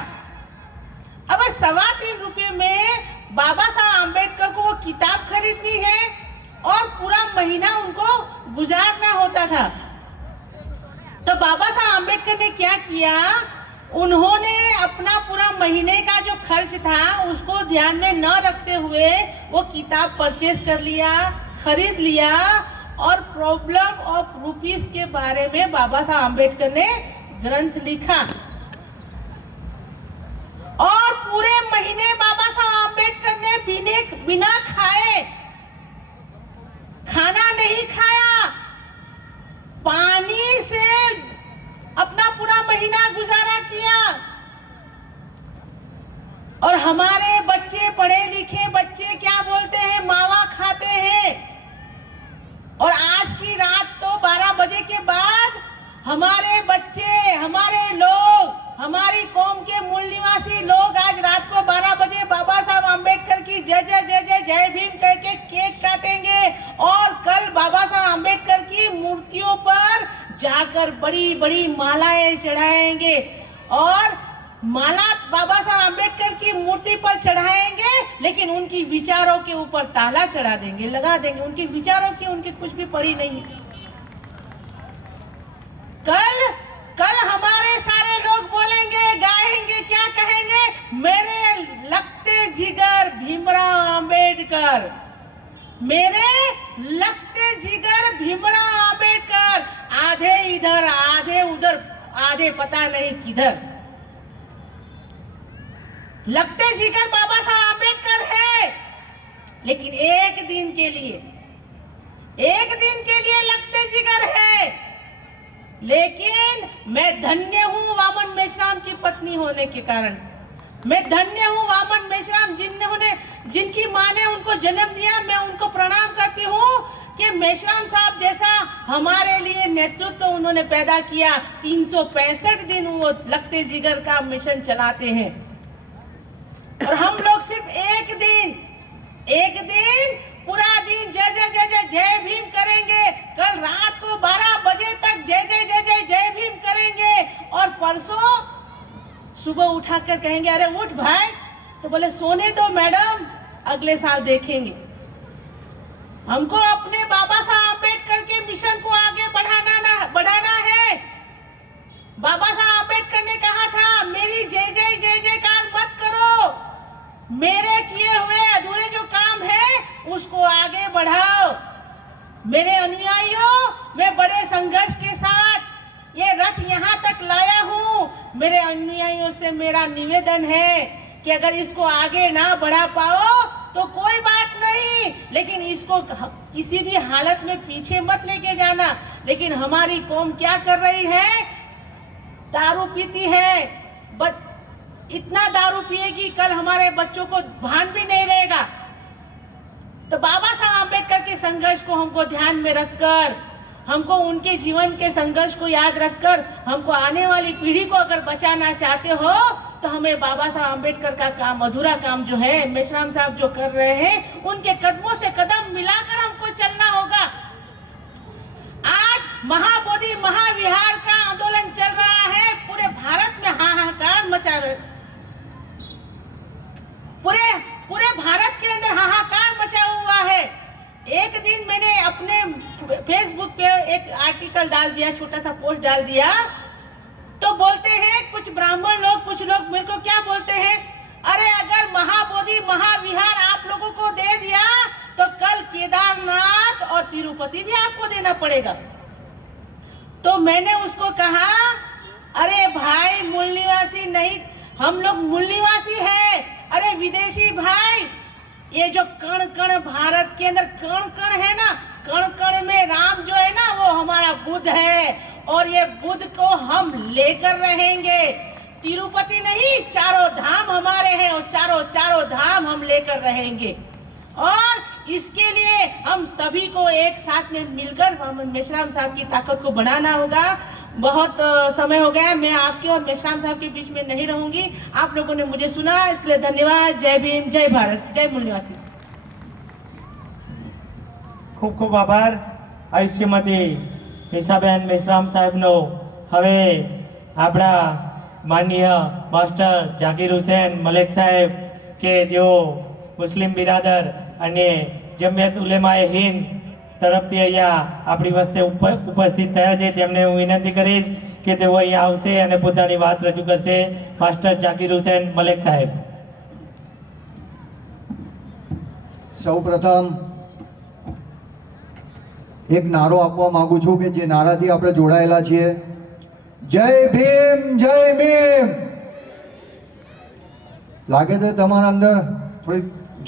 अब 3.25 रुपये में बाबा साहब आम्बेडकर को वो किताब खरीदनी है और पूरा महीना उनको गुजारना होता था। तो बाबा साहब आम्बेडकर ने क्या किया, उन्होंने अपना पूरा महीने का जो खर्च था उसको ध्यान में न रखते हुए वो किताब परचेज कर लिया, खरीद लिया और प्रॉब्लम ऑफ रूपीस के बारे में बाबा साहब आम्बेडकर ने ग्रंथ लिखा। और पूरे महीने बाबा साहब आम्बेडकर ने बिना खाए, खाना नहीं खाया, पानी से अपना पूरा महीना गुजारा किया। और हमारे बच्चे, पढ़े लिखे बच्चे क्या बोलते हैं, मावा खाते हैं। और आज की रात तो 12 बजे के बाद हमारे बच्चे, हमारे लोग, हमारी कौम के मूल निवासी लोग आज रात को 12 बजे बाबा साहब आम्बेडकर की जय जय जय जय जय भीम कह के केक काटेंगे और कल बाबा साहब आम्बेडकर की मूर्तियों पर जाकर बड़ी बड़ी मालाएं चढ़ाएंगे और माला बाबा साहब आम्बेडकर की मूर्ति पर चढ़ाएंगे लेकिन उनकी विचारों के ऊपर ताला चढ़ा देंगे, लगा देंगे। उनके विचारों की उनकी कुछ भी पड़ी नहीं। कल हमारे सारे लोग बोलेंगे, गाएंगे, क्या कहेंगे, मेरे लगते जिगर भीमराव अंबेडकर, मेरे लगते जिगर भीमराव अंबेडकर। आधे इधर आधे उधर, आधे पता नहीं किधर। लगते जिगर बाबा साहब आंबेडकर है, लेकिन एक दिन के लिए लगते जिगर है। लेकिन मैं धन्य हूं वामन मेश्राम की पत्नी होने के कारण। मैं धन्य हूं वामन मेश्राम जिनकी मां ने उनको जन्म दिया। मैं उनको प्रणाम करती हूं कि मेश्राम साहब जैसा हमारे लिए नेतृत्व उन्होंने पैदा किया। 365 दिन वो लगते जिगर का मिशन चलाते हैं, और हम लोग सिर्फ एक दिन पूरा दिन जय जय जय जय जय भीम करेंगे। कल रात को 12 बजे तक जय जय जय जय जय भीम करेंगे, और परसों सुबह उठाकर कहेंगे अरे उठ भाई, तो बोले सोने दो मैडम, अगले साल देखेंगे। हमको अपने बाबा साहब अम्बेडकर के मिशन को आगे बढ़ाना है। बाबा साहब अम्बेडकर ने कहा था मेरी जय जय जय जयकार मत करो, मेरे किए हुए अधूरे जो काम है उसको आगे बढ़ाओ। मेरे अनुयायियों, मैं बड़े संघर्ष के साथ ये रथ यहाँ तक लाया हूँ। मेरे अनुयायियों से मेरा निवेदन है कि अगर इसको आगे ना बढ़ा पाओ तो कोई बात नहीं, लेकिन इसको किसी भी हालत में पीछे मत लेके जाना। लेकिन हमारी कौम क्या कर रही है? दारू पीती है, इतना दारू पिएगी कल हमारे बच्चों को भान भी नहीं रहेगा। तो बाबा साहब अम्बेडकर के संघर्ष को हमको ध्यान में रखकर, हमको उनके जीवन के संघर्ष को याद रखकर, हमको आने वाली पीढ़ी को अगर बचाना चाहते हो तो हमें बाबा साहब अम्बेडकर का काम, अधूरा काम जो है मेश्राम साहब जो कर रहे हैं, उनके कदमों से कदम मिलाकर हमको चलना होगा। आज महाबोधि महाविहार का आंदोलन चल रहा है, पूरे भारत में हाहाकार मचा रहे, पूरे भारत के अंदर हाहाकार मचा हुआ है। एक दिन मैंने अपने फेसबुक पे एक आर्टिकल डाल दिया, छोटा सा पोस्ट डाल दिया, तो बोलते हैं कुछ ब्राह्मण लोग, कुछ लोग मेरे को क्या बोलते हैं, अरे अगर महाबोधि महाविहार आप लोगों को दे दिया तो कल केदारनाथ और तिरुपति भी आपको देना पड़ेगा। तो मैंने उसको कहा अरे भाई मूल निवासी नहीं, हम लोग मूल निवासी है। अरे विदेशी भाई, ये जो कण कण भारत के अंदर कण कण है ना, कण कण में राम जो है ना वो हमारा बुद्ध है, और ये बुद्ध को हम लेकर रहेंगे। तिरुपति नहीं, चारों धाम हमारे हैं, और चारों धाम हम लेकर रहेंगे। और इसके लिए हम सभी को एक साथ में मिलकर मेश्राम साहब की ताकत को बढ़ाना होगा। बहुत समय हो गया, मैं आपके और मेश्राम साहब के बीच में नहीं रहूंगी। आप लोगों ने मुझे सुना, इसलिए धन्यवाद। जय भीम, जय भारत, जय मूल निवासी। ખૂબ ખૂબ આભાર આયુષ્યમતી મીસાબેન મેશ્રામ સાહેબનો। હવે આપણા માનનીય માસ્ટર જાકીર હુસેન મલેક સાહેબ કે જેઓ મુસ્લિમ બિરાદર અને જમિયત ઉલેમાએ હિન્દ તરફથી અહીંયા આપણી વચ્ચે ઉપસ્થિત થયા છે, તેમને હું વિનંતી કરીશ કે તેઓ અહીંયા આવશે અને પોતાની વાત રજૂ કરશે। માસ્ટર જાકીર હુસેન મલેક સાહેબ। સૌપ્રથમ એક નારો આપવા માંગુ છું કે જે નારાથી આપણે જોડાયેલા છીએ, જય ભીમ જય ભીમ। લાગે છે તમારા અંદર થોડી